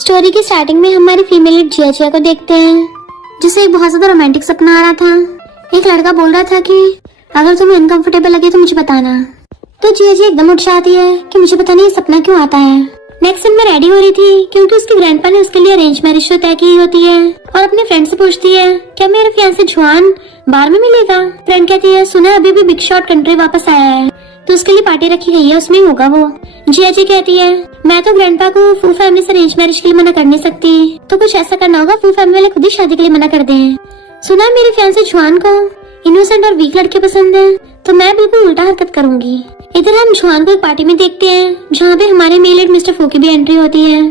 Story की starting में हमारी फीमेल लीड जिया जिया को देखते हैं, जिसे एक बहुत ज्यादा रोमांटिक सपना आ रहा था। एक लड़का बोल रहा था कि अगर तुम्हें अनकंफर्टेबल लगे तो मुझे बताना। तो जिया जिया एकदम उठ जाती है कि मुझे पता नहीं ये सपना क्यों आता है। नेक्स्ट सीन में रेडी हो रही थी क्योंकि उसके ग्रैंडपा ने उसके लिए अरेंज मैरिज शो तय की होती है और अपने फ्रेंड से पूछती है क्या मेरे फियांसे जुआन बार में मिलेगा। फ्रेंड कहती है सुना अभी भी बिग शॉट कंट्री वापस आया है तो उसके लिए पार्टी रखी गई है, उसमें ही होगा वो। जिया जी कहती है मैं तो ग्रैंडपा को फू फैमिली से अरेंज मैरिज के लिए मना कर नहीं सकती, तो कुछ ऐसा करना होगा फू फैमिली वाले खुद ही शादी के लिए मना कर दें। सुना मेरे फियांसे जुआन को इनोसेंट और वीक लड़के पसंद है तो मैं बिल्कुल उल्टा हरकत करूंगी। इधर हम जुआन को एक पार्टी में देखते हैं जहाँ पे हमारे मेल लीड मिस्टर फू की भी एंट्री होती है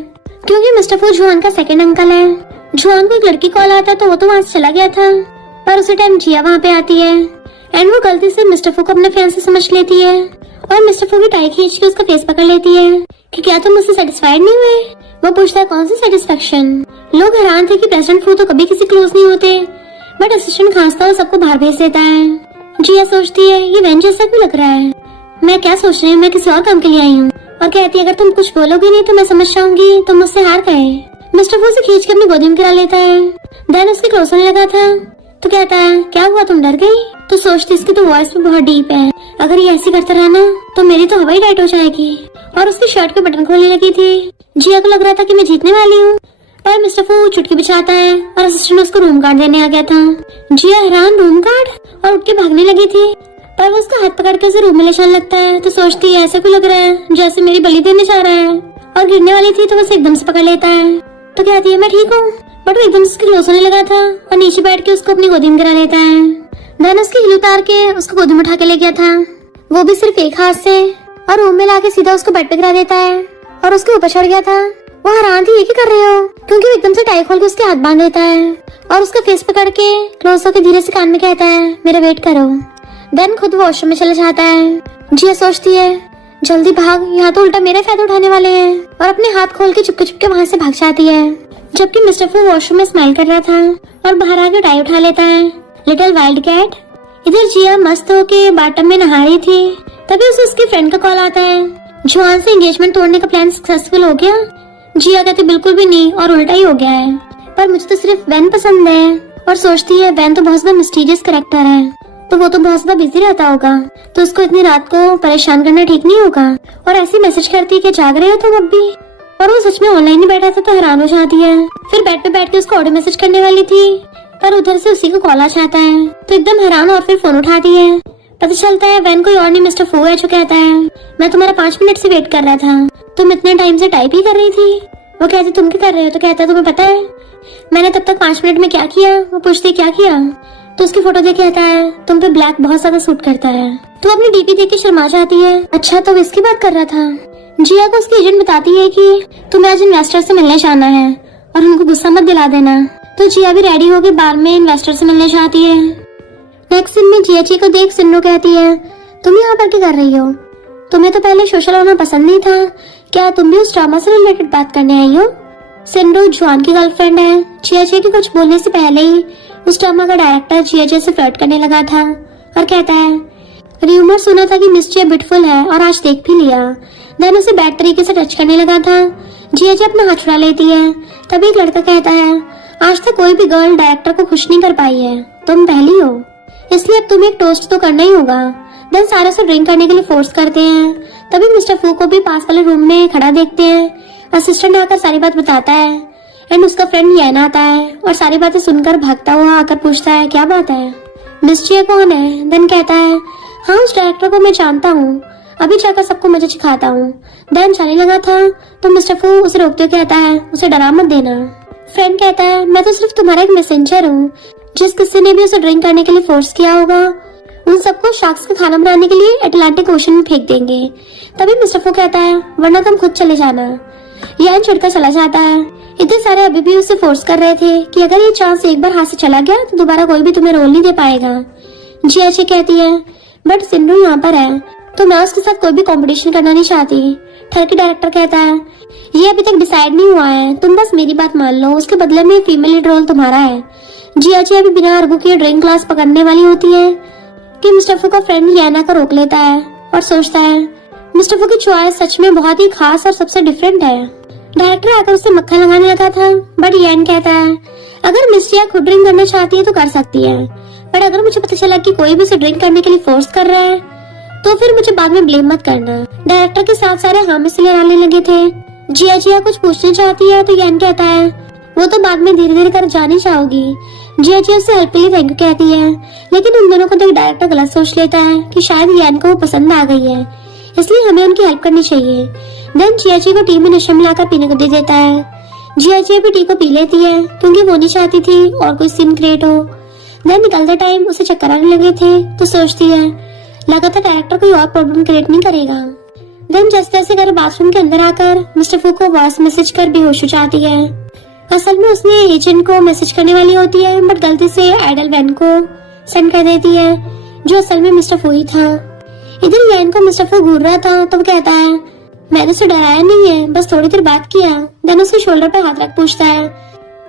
क्योंकि मिस्टर फू जुआन का सेकंड अंकल है। जुआन को एक लड़की कॉल आता है तो वो तो वहाँ से चला गया था, पर उसी टाइम जिया वहाँ पे आती है एंड वो गलती से मिस्टर फू को अपना फियांसे समझ लेती है और मिस्टर फू की टाई खींच के उसका फेस पकड़ लेती है कि क्या तुम मुझसे सेटिस्फाइड नहीं हुए। वो पूछता है कौन सी सेटिस्फेक्शन। लोग हैरान थे कि प्रेसिडेंट फू तो कभी किसी क्लोज नहीं होते, बट असिस्टेंट खांसता हुआ सबको बाहर भेज देता है। जिया सोचती है ये वेन जैसा क्यों लग रहा है, मैं क्या सोच रही हूँ, मैं किसी और काम के लिए आई हूँ। और कहती है अगर तुम कुछ बोलोगे नहीं तो मैं समझ जाऊंगी तुम मुझसे हार गए। मिस्टर फू से खींच के अपनी गोदी में गिरा लेता है। देन उसके क्लोज होने लगा था तो कहता है क्या हुआ तुम डर गई। तो सोचती इसकी तो वॉइस भी बहुत डीप है, अगर ये ऐसी करता रहा ना तो मेरी तो हवा ही टाइट हो जाएगी। और उसकी शर्ट के बटन खोलने लगी थी। जिया को लग रहा था कि मैं जीतने वाली हूँ, पर मिस्टर फू चुटकी बिछाता है और असिस्टेंट उसको रूम कार्ड देने आ गया था। जिया हैरान रूम कार्ड और उठ के भागने लगी थी, पर वो उसका हाथ पकड़ के उसे रूम में ले जाने लगता है। तो सोचती है ऐसे क्यों लग रहा है जैसे मेरी बलि देने जा रहा है, और गिरने वाली थी तो वो उसे एकदम से पकड़ लेता है। तो कहती है मैं ठीक हूँ, बट वो एकदम से क्लोज होने लगा था और नीचे बैठ के उसको अपनी गोदी में गिरा लेता है। देन उसकी हिल उतार के उसको गोदी में उठा के ले गया था, वो भी सिर्फ एक हाथ से, और रूम में लाके सीधा उसको बेड पे गिरा देता है और उसके ऊपर चढ़ गया था। वो हैरान थी ये क्या कर रहे हो, क्योंकि वो एकदम से टाई खोल के उसके हाथ बांध देता है और उसका फेस पकड़ के क्लोज होकर धीरे से कान में कहता है मेरा वेट करो। देन खुद वॉशरूम में चला जाता है। जिया सोचती है जल्दी भाग, यहाँ तो उल्टा मेरा फायदा उठाने वाले हैं, और अपने हाथ खोल के चुपके चुपके वहाँ से भाग जाती है। जबकि मिस्टर फू वॉशरूम में स्माइल कर रहा था और बाहर आके टाई उठा लेता है। Little wild cat. इधर जिया मस्त होके बाटम में नहा रही थी, तभी उसे उसके फ्रेंड का कॉल आता है। जुआन से एंगेजमेंट तोड़ने का प्लान सक्सेसफुल हो गया। जिया कहती बिल्कुल भी नहीं और उल्टा ही हो गया है, पर मुझे तो सिर्फ वैन पसंद है। और सोचती है वैन तो बहुत ज्यादा मिस्टीरियस कैरेक्टर है, तो वो तो बहुत ज्यादा बिजी रहता होगा, तो उसको इतनी रात को परेशान करना ठीक नहीं होगा। और ऐसी मैसेज करती है कि जाग रहे हो तुम अब भी, और वो सच में ऑनलाइन ही बैठा था तो हैरान हो जाती है। फिर बेड पे बैठ के उसको ऑडियो मैसेज करने वाली थी, पर उधर से उसी को कॉल आ जाता है तो एकदम हैरान और फिर फोन उठाती है। पता चलता है वैन कोई और नहीं मिस्टर फू है, जो कहता है मैं तुम्हारा 5 मिनट से वेट कर रहा था, तुम इतने टाइम से टाइप ही कर रही थी। वो कहती तुम क्या कर रहे हो, तो कहता है तुम्हें पता है मैंने तब तक 5 मिनट में क्या किया। वो पूछती क्या किया, तो उसकी फोटो देख कहता है तुम पे ब्लैक बहुत ज्यादा सूट करता है। तो अपनी डीपी देख के शर्मा जाती है। अच्छा तो वो इसकी बात कर रहा था। जिया को उसकी एजेंट बताती है कि तुम्हें आज इन्वेस्टर से मिलने जाना है और उनको गुस्सा मत दिला देना। तो जिया भी रेडी होकर बार में इन्वेस्टर से मिलने जाती है। नेक्स्ट सीन में जिया को देख सिन्नू कहती है तुम यहाँ पर क्या कर रही हो, तुम्हें तो पहले सोशल होना पसंद नहीं था, क्या तुम भी उस ड्रामा से रिलेटेड बात करने आई हो। सिन्नू जुआन की गर्लफ्रेंड है। जिया के कुछ बोलने से पहले ही उस ड्रामा का डायरेक्टर जिया से फ्लर्ट करने लगा था और कहता है र्यूमर सुना था कि मिस जिया ब्यूटीफुल है और आज देख भी लिया। देन उसे बैड तरीके से टच करने लगा था। जिया अपना हाथ छुड़ा लेती है, तभी एक लड़का कहता है आज तक कोई भी गर्ल डायरेक्टर को खुश नहीं कर पाई है, तुम पहली हो, इसलिए अब तुम्हें एक टोस्ट तो करना ही होगा। देन सारे उसे ड्रिंक करने के लिए फोर्स करते हैं। तभी मिस्टर फू को भी पास वाले रूम में खड़ा देखते हैं। असिस्टेंट आकर सारी बात बताता है एंड उसका फ्रेंड येना आता है और सारी बातें सुनकर भागता हुआ आकर पूछता है क्या बात है, मिस जिया कौन है। देन कहता है हाँ उस डायरेक्टर को मैं जानता हूँ, अभी जाकर सबको मजे सिखाता हूँ। देन जाने लगा था तो मिस्टर फू उसे रोकते हुए कहता है उसे डरा मत देना। फ्रेंड कहता है मैं तो सिर्फ तुम्हारा एक मैसेंजर हूँ, जिस किसी ने भी उसे ड्रिंक करने के लिए फोर्स किया होगा उन सबको शार्क्स का खाना बनाने के लिए अटलांटिक ओशन में फेंक देंगे। तभी मिस्टर फू कहता है वरना तुम खुद चले जाना। यान छिड़कर चला जाता है। इतने सारे अभी भी उसे फोर्स कर रहे थे कि अगर ये चांस एक बार हाथ से चला गया तो दोबारा कोई भी तुम्हें रोल नहीं दे पाएगा। जिया कहती है बट सिन्नू यहाँ पर है तो मैं उसके साथ कोई भी कंपटीशन करना नहीं चाहती। ठरकी डायरेक्टर कहता है ये अभी तक डिसाइड नहीं हुआ है, तुम बस मेरी बात मान लो, उसके बदले में फीमेल लीड रोल तुम्हारा है। जिया अभी बिना अर्गू के ड्रिंक क्लास पकड़ने वाली होती है कि मिस्टर फू का फ्रेंड येना को रोक लेता है और सोचता है मिस्टर फू की चॉइस सच में बहुत ही खास और सबसे डिफरेंट है। डायरेक्टर आकर उसे मक्खन लगाने लगा था, बट यान कहता है अगर मिस जिया खुद ड्रिंक करना चाहती है तो कर सकती है, बट अगर मुझे पता चला कि कोई भी उसे ड्रिंक करने के लिए फोर्स कर रहा है तो फिर मुझे बाद में ब्लेम मत करना। डायरेक्टर के साथ सारे हाँ में सिले डालने लगे थे। जिया कुछ पूछना चाहती है तो यान कहता है वो तो बाद में धीरे धीरे कर जानी चाहोगी। जिया उससे हेल्प के लिए थैंक यू कहती है, लेकिन उन दोनों को देख डायरेक्टर गलत सोच लेता है कि शायद यान को वो पसंद आ गई है, इसलिए हमें उनकी हेल्प करनी चाहिए। देन जिया को टी में नशा मिलाकर पीने को दे देता है। जिया भी टी को पी लेती है क्योंकि वो नहीं चाहती थी और कोई सीन क्रिएट हो। देन निकलते टाइम उसे चक्कर आने लगे थे तो सोचती है लगातार डायरेक्टर कोई और प्रॉब्लम क्रिएट नहीं करेगा। देन जैसे तैसे कर बाथरूम के अंदर आकर मिस्टर फू को वॉइस मैसेज कर बेहोश हो जाती है। असल में उसने एजेंट को मैसेज करने वाली होती है, बट गलती से आइडल वैन को सेंड कर देती है जो असल में मिस्टर फू ही था। इधर यान को मिस्टर फू घूर रहा था तो वो कहता है मैंने उसे डराया नहीं है, बस थोड़ी देर बात किया। देन उसके शोल्डर पे हाथ रख पूछता है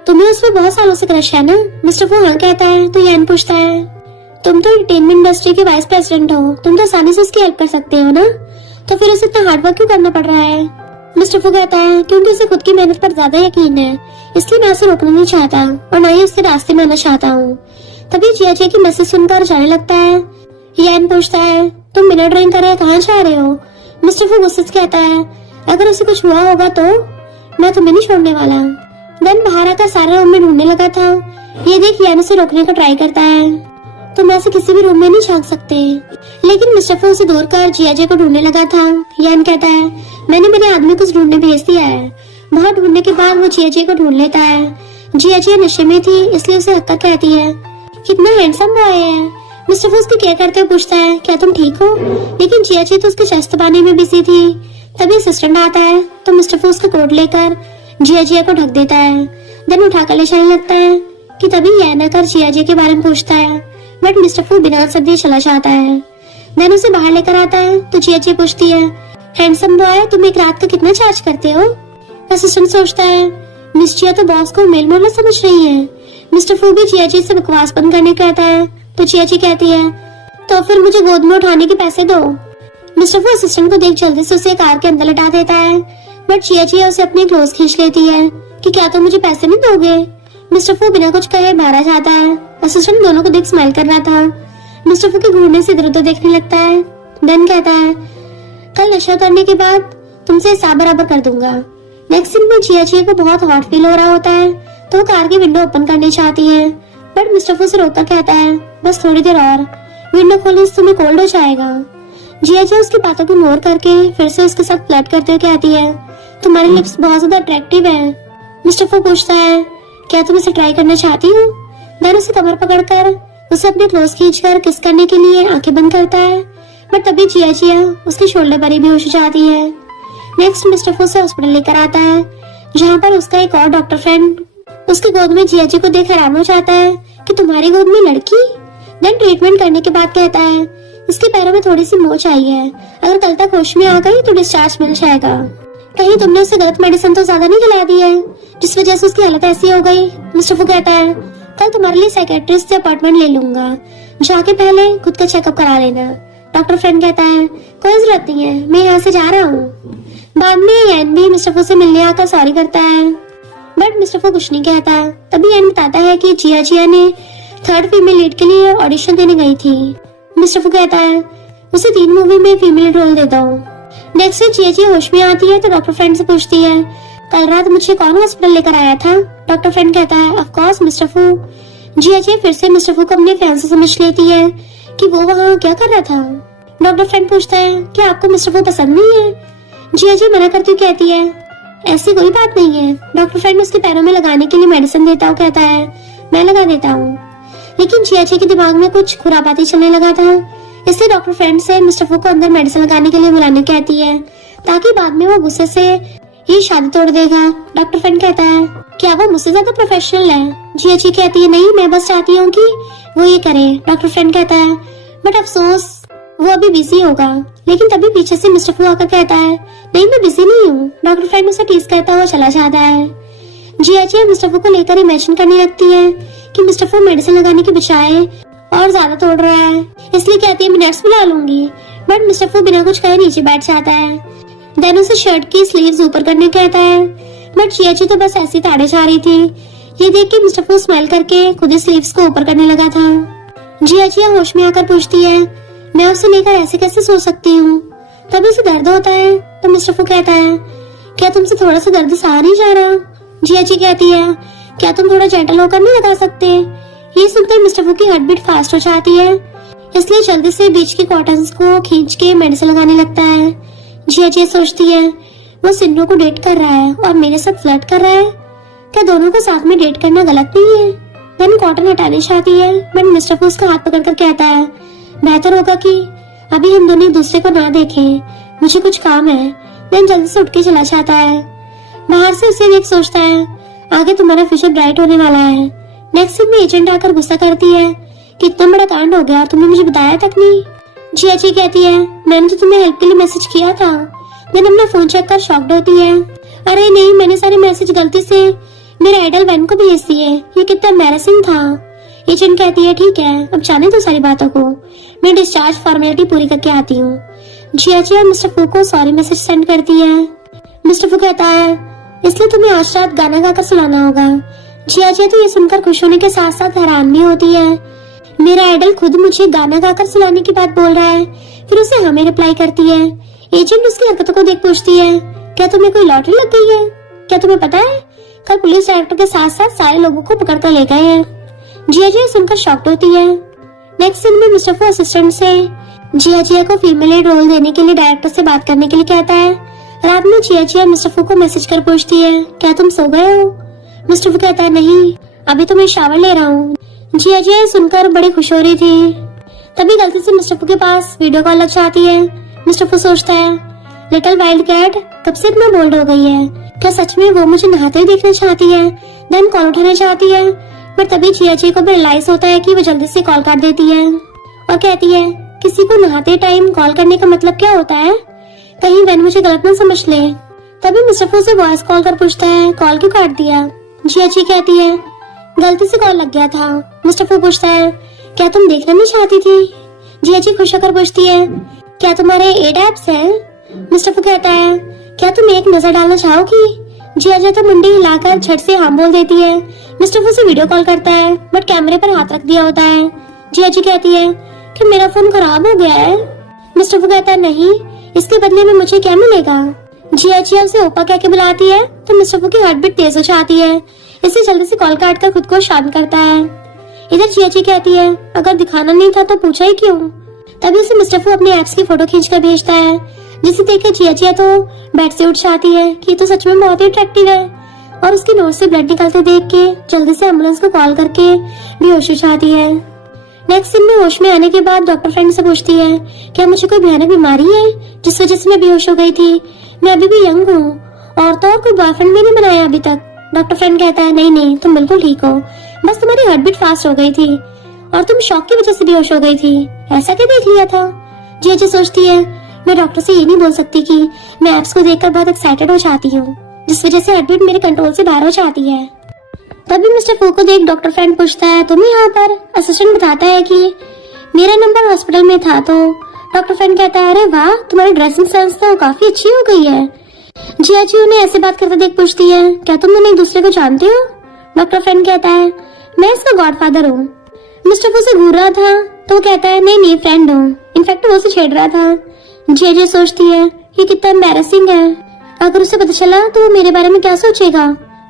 तुम्हें उस पर बहुत सालों से क्रश है ना? मिस्टर फू हाँ कहता है तो यान पूछता है तुम तो एंटरटेनमेंट इंडस्ट्री के वाइस प्रेसिडेंट हो, तुम तो आसानी से उसकी हेल्प कर सकते हो ना, तो फिर उसे इतना हार्डवर्क क्यों करना पड़ रहा है? मिस्टर फू कहता है क्योंकि उसे खुद की मेहनत पर ज्यादा यकीन है, इसलिए मैं उसे रोकना नहीं चाहता और ना ही उसके रास्ते में आना चाहता हूँ। तभी जिया की मैसेज सुनकर जाने लगता है। यान पूछता है तुम बिना ड्रिंक करे कहाँ जा रहे हो? मिस्टर फू गुस्से से कहता है अगर उसे कुछ हुआ होगा तो मैं तुम्हें नहीं छोड़ने वाला। देन बाहर आकर सारे रूम में ढूंढने लगा था। ये देख यान उसे रोकने का ट्राई करता है तुम ऐसे किसी भी रूम में नहीं झांक सकते, लेकिन मिस्टर फू उसे दूर कर जिया को ढूंढने लगा था। यान कहता है मैंने मेरे आदमी को ढूंढने भेज दिया है। बहुत ढूंढने के बाद वो जिया को ढूंढ लेता है। जिया नशे में थी इसलिए उसे हक्का कहती है कितना हैंडसम बॉय है। मिस्टर फू उसकी केयर करते हुए पूछता है क्या तुम ठीक हो, लेकिन जिया तो उसके चेस्ट दबाने में बिजी थी। तभी असिस्टेंट आता है तो मिस्टर फू उसका कोट लेकर जिया को ढक देता है। देन उठाकर ले जाने लगता है कि तभी यान आकर जिया के बारे में पूछता है, बट मिस्टर फू बिना सब्जी चला जाता है। देन उसे बाहर लेकर आता है तो जिया पूछती है हैंडसम बॉय तुम एक रात का कितना चार्ज करते हो? असिस्टेंट सोचता है मिस जिया तो बॉस को मेल मोहल्ला समझ रही है। मिस्टर फू भी जिया से बकवास बंद करने कहता है तो जिया कहती है तो फिर मुझे गोद में उठाने के पैसे दो। मिस्टर फू असिस्टेंट को देख जल्दी से उसे कार के अंदर लटा देता है, बट जिया उसे अपने क्लोज खींच लेती है कि क्या तुम मुझे पैसे नहीं दोगे? मिस्टर फू बिना कुछ कहे बाहर आ जाता है। असिस्टेंट दोनों को देख स्माइल कर रहा था। मिस्टर फू के घूरने से इधर उधर देखने लगता है। देन कहता है कल नशा करने के बाद तुमसे हिसाब बराबर कर दूंगा। नेक्स्ट सीन में जिया को बहुत हॉट फील हो रहा होता है तो वो कार की विंडो ओपन करनी चाहती है, बट मिस्टर फू से रोककर कहता है बस थोड़ी देर और, विंडो खोलने से तुम्हें कोल्ड हो जाएगा। जिया उसकी बातों को इग्नोर करके फिर से उसके साथ फ्लर्ट करते हुए कहती है तुम्हारे लिप्स बहुत ज्यादा अट्रैक्टिव है। मिस्टर फू पूछता है क्या तुम इसे ट्राई करना चाहती हो? देन उसे कमर पकड़कर उसे अपने क्लोज खींचकर किस करने के लिए आंखें बंद करता है, बट तभी जिया उसके शोल्डर पर ही बेहोश हो जाती है। नेक्स्ट मिस्टर फू से हॉस्पिटल लेकर आता है जहाँ पर उसका एक और डॉक्टर फ्रेंड उसकी गोद में जिया को देख हैरान हो जाता है कि तुम्हारी गोद में लड़की। देन ट्रीटमेंट करने के बाद कहता है इसके पैरों में थोड़ी सी मोच आई है, अगर कल तक होश में आ गई तो डिस्चार्ज मिल जाएगा। कहीं तुमने उसे गलत मेडिसिन तो ज्यादा नहीं खिला दी है जिस वजह से उसकी हालत ऐसी हो गई। मिस्टर फू कहता है कल तुम्हारे लिए साइकेट्रिस्ट से अपॉइंटमेंट ले लूंगा, जाके पहले खुद का चेकअप करा लेना। डॉक्टर फ्रेंड कहता है कोई जरूरत नहीं है, मैं यहाँ से जा रहा हूँ। बाद में यान भी मिस्टर फू से मिलने आकर सॉरी करता है, बट मिस्टर फू कुछ नहीं कहता। तभी यान बताता है कि जिया ने थर्ड फीमेल लीड के लिए ऑडिशन देने गई थी। मिस्टर फू कहता है उसे 3 मूवी में फीमेल रोल दे दो। नेक्स्ट जिया होश में आती है तो डॉक्टर फ्रेंड से पूछती है कल रात मुझे कौन हॉस्पिटल लेकर आया था? डॉक्टर फ्रेंड कहता है ऑफ कोर्स मिस्टर फू। जिया फिर से मिस्टर फू को अपने फैंस से समझ लेती है कि वो वहाँ क्या कर रहा था। डॉक्टर फ्रेंड पूछता है क्या आपको मिस्टर फू पसंद नहीं है? जिया मना करती हुई कहती है ऐसी कोई बात नहीं है। डॉक्टर फ्रेंड उसके पैरों में लगाने के लिए मेडिसिन देता हुआ कहता है मैं लगा देता हूँ, लेकिन जिया के दिमाग में कुछ खुरापाती चलने लगा था, इसलिए डॉक्टर फ्रेंड से मिस्टर फू को अंदर मेडिसिन लगाने के लिए बुलाने कहती है ताकि बाद में वो गुस्से से ही शादी तोड़ देगा। डॉक्टर फ्रेंड कहता है क्या वो मुझसे ज्यादा प्रोफेशनल है? जिया कहती है नहीं, मैं बस चाहती हूँ कि वो ये करे। डॉक्टर फ्रेंड कहता है बट अफसोस वो अभी बिजी होगा। लेकिन तभी पीछे से मिस्टर फू आकर कहता है नहीं मैं बिजी नहीं हूँ। डॉक्टर फ्रेंड उसे टीज करता हुआ चला जाता है। जिया मिस्टर फू को लेकर इमेजिन करने लगती है कि मिस्टर फू मेडिसिन लगाने के बजाय और ज्यादा तोड़ रहा है, इसलिए कहती है मैं नर्स बुला लूंगी, बट मिस्टर फू बिना कुछ कहे नीचे बैठ जाता है। देन उसे शर्ट की स्लीव्स ऊपर करने कहता है, बट जियाची तो बस ऐसी ताड़े जा रही थी। ये देख के मिस्टर फू स्माइल करके खुद ही स्लीव्स को ऊपर करने लगा था। जिया होश में आकर पूछती है, मैं उसे लेकर ऐसे कैसे सो सकती हूँ? तभी उसे दर्द होता है तो मिस्टर फू कहता है, क्या तुमसे थोड़ा सा दर्द सहा नहीं जा रहा? जिया कहती है, क्या तुम थोड़ा जेंटल होकर नहीं लगा सकते? ये सुनते ही मिस्टर फू की हार्ट बीट फास्ट हो जाती है, इसलिए जल्दी से बीच के कॉटन्स को खींच के मेडिसिन लगाने लगता है। जिया सोचती है, वो सिन्नू को डेट कर रहा है और मेरे साथ फ्लर्ट कर रहा है, क्या दोनों को साथ में डेट करना गलत नहीं है? देन कॉटन हटाने चाहती है, बट मिस्टर फू उसका हाथ पकड़कर कहता है, बेहतर होगा कि अभी हम दोनों एक दूसरे को ना देखें, मुझे कुछ काम है। देन जल्दी से उठ के चला जाता है। बाहर से उसे देख सोचता है, आगे तुम्हारा फ्यूचर ब्राइट होने वाला है। नेक्स्ट सीन में एजेंट आकर गुस्सा करती है, कितना बड़ा कांड हो गया, तुमने मुझे बताया तक नहीं। जिया कहती है, मैंने तो तुम्हें हेल्प के लिए मैसेज किया था। देन अपना फोन चेक कर शॉक्ड होती है, अरे नहीं, मैंने सारे मैसेज गलती से मेरे आइडल वैन को भेज दिए, ये कितना एम्बैरेसिंग था। एजेंट कहती है, ठीक है, अब जाने दो सारी बातों को, मैं डिस्चार्ज फॉर्मेलिटी पूरी करके आती हूँ। जिया मिस्टर फू को सॉरी मैसेज सेंड करती है। मिस्टर फू कहता है, इसलिए तुम्हें आज रात गाना गाकर सुनाना होगा। जिया तो ये सुनकर खुश होने के साथ साथ हैरान भी होती है, मेरा आइडल खुद मुझे गाना गाकर सुनाने की बात बोल रहा है। फिर उसे हमें रिप्लाई करती है। एजेंट उसकी हरकतों को देख पूछती है, क्या तुम्हें कोई लॉटरी लग गई है? क्या तुम्हें पता है कल पुलिस डायरेक्टर के साथ साथ सारे लोगों को पकड़ कर ले गए हैं। जिया सुनकर शॉक्ड होती है। नेक्स्ट सीन में मिस्टर फू असिस्टेंट से जिया को फीमेल लीड रोल देने के लिए डायरेक्टर से बात करने के लिए कहता है। रात में जिया मिस्टर फू को मैसेज कर पूछती है, क्या तुम सो गए हो? मिस्टर फू कहता है, नहीं, अभी तो मैं शावर ले रहा हूँ। जिया सुनकर बड़ी खुश हो रही थी। तभी गलती से मिस्टर फू के पास वीडियो कॉल लग जाती है। मिस्टर फू सोचता है, लिटिल वाइल्ड कैट कब से इतना बोल्ड हो गई है, क्या सच में वो मुझे नहाते ही देखना चाहती है? देन कॉल उठाना चाहती है, पर तभी जिया को भी रियलाइज होता है कि वो जल्दी से कॉल काट देती है और कहती है, किसी को नहाते टाइम कॉल करने का मतलब क्या होता है? कहीं वैन मुझे गलत ना समझ ले। तभी मिस्टर फू से वॉइस कॉल कर पूछता है, कॉल क्यों काट दिया? जिया कहती है, गलती से कॉल लग गया था। मिस्टर फू पूछता है, क्या तुम देखना नहीं चाहती थी? जिया खुश होकर पूछती है, क्या तुम्हारे 8 एप्स हैं? मिस्टर फू कहता है, क्या तुम एक नजर डालना चाहोगी? जिया तो मुंडी हिलाकर झट से हाँ बोल देती है। मिस्टर फू से वीडियो कॉल करता है, बट कैमरे पर हाथ रख दिया होता है। जिया कहती है कि मेरा फोन खराब हो गया है। मिस्टर फू कहता है, नहीं, इसके बदले में मुझे क्या मिलेगा? जिया उसे ओपा कह के बुलाती है तो मिस्टर फू की हार्ट बीट तेज हो जाती है, इससे जल्दी से कॉल काट कर खुद को शांत करता है। इधर जिया कहती है, अगर दिखाना नहीं था तो पूछा ही क्यों? तभी उसे मिस्टर फू अपने एप्स की फोटो खींचकर भेजता है, जिसे देखकर जिया तो बेड से उठ जाती है कि ये तो सच में बहुत ही अट्रैक्टिव है, और उसकी नोज से ब्लड निकलते देख के जल्दी से एम्बुलेंस को कॉल करके बेहोश हो जाती है। नेक्स्ट सीन में होश में आने के बाद डॉक्टर फ्रेंड से पूछती है, क्या मुझे कोई भयानक बीमारी है जिस वजह से मैं बेहोश हो गई थी? मैं अभी भी यंग हूँ और तो कोई बॉयफ्रेंड भी नहीं बनाया अभी तक। डॉक्टर फ्रेंड कहता है, नहीं, तुम बिल्कुल ठीक हो, बस तुम्हारी हार्ट बीट फास्ट हो गई थी और तुम शॉक की वजह से बेहोश हो गई थी। ऐसा क्या देख लिया था? जिया सोचती है, मैं डॉक्टर से ये नहीं बोल सकती कि मैं एप्स को देखकर बहुत एक्साइटेड हो जाती हूँ, जिस वजह से हार्ट बीट मेरे कंट्रोल से बाहर हो जाती है। तभी मिस्टर फू को देख डॉक्टर फ्रेंड पूछता है, तुम यहाँ पर? असिस्टेंट बताता है कि मेरा नंबर हॉस्पिटल में था। तो डॉक्टर फ्रेंड कहता है, अरे वाह, तुम्हारी ड्रेसिंग सेंस तो काफी अच्छी हो गई है। जिया उन्हें ऐसे बात करते देख पूछती है, क्या तुम दोनों एक दूसरे को जानते हो? डॉक्टर फ्रेंड कहता है, मैं इसका गॉडफादर हूँ। मिस्टर फू से घूर रहा था तो वो कहता है, नहीं, फ्रेंड हूँ, इनफैक्ट वो उसे छेड़ रहा था। जिया सोचती है, ये कितना एम्बैरेसिंग है, अगर उसे पता चला तो वो मेरे बारे में क्या सोचेगा?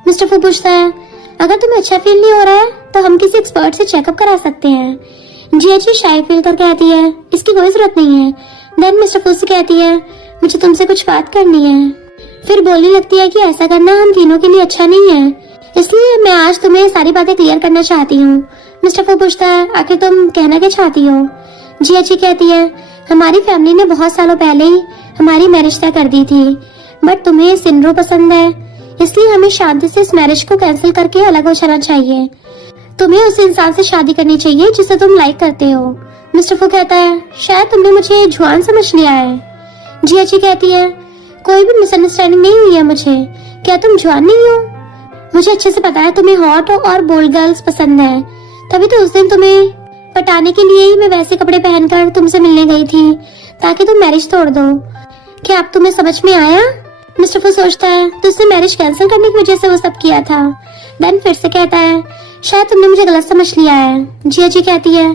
मिस्टर फू पूछता है, अगर तुम्हें अच्छा फील नहीं हो रहा है तो हम किसी एक्सपर्ट से चेकअप करा सकते हैं। जिया शाय फील कर कहती है, इसकी कोई जरूरत नहीं है। देन मिस्टर फू से कहती है, मुझे तुमसे कुछ बात करनी है। फिर बोलने लगती है कि ऐसा करना हम तीनों के लिए अच्छा नहीं है, इसलिए मैं आज तुम्हें सारी बातें क्लियर करना चाहती हूँ। मिस्टर फू पूछता है, आखिर तुम कहना क्या चाहती हो? जिया कहती है, हमारी फैमिली ने बहुत सालों पहले ही हमारी मैरिज तय कर दी थी, बट तुम्हें सिंड्रो पसंद है, इसलिए हमें शांति से इस मैरिज को कैंसिल करके अलग हो जाना चाहिए। तुम्हें उस इंसान से शादी करनी चाहिए जिसे तुम लाइक करते हो। मिस्टर फू कहता है, शायद तुमने मुझे जुआन समझ लिया है। जिया कहती है, कोई भी मिसअंडरस्टैंडिंग नहीं हुई है मुझे, क्या तुम जुआन नहीं हो? मुझे अच्छे से पता है तुम्हें हॉट और बोल्ड गर्ल्स पसंद है, तभी तो उस दिन तुम्हें पटाने के लिए ही मैं वैसे कपड़े पहनकर तुमसे मिलने गई थी ताकि तुम मैरिज तोड़ दो। क्या अब तुम्हें समझ में आया? मिस्टर फू सोचता है तो उसने मैरिज कैंसिल करने की वजह से वो सब किया था। देन फिर से कहता है शायद तुमने मुझे गलत समझ लिया है। जिया जी कहती है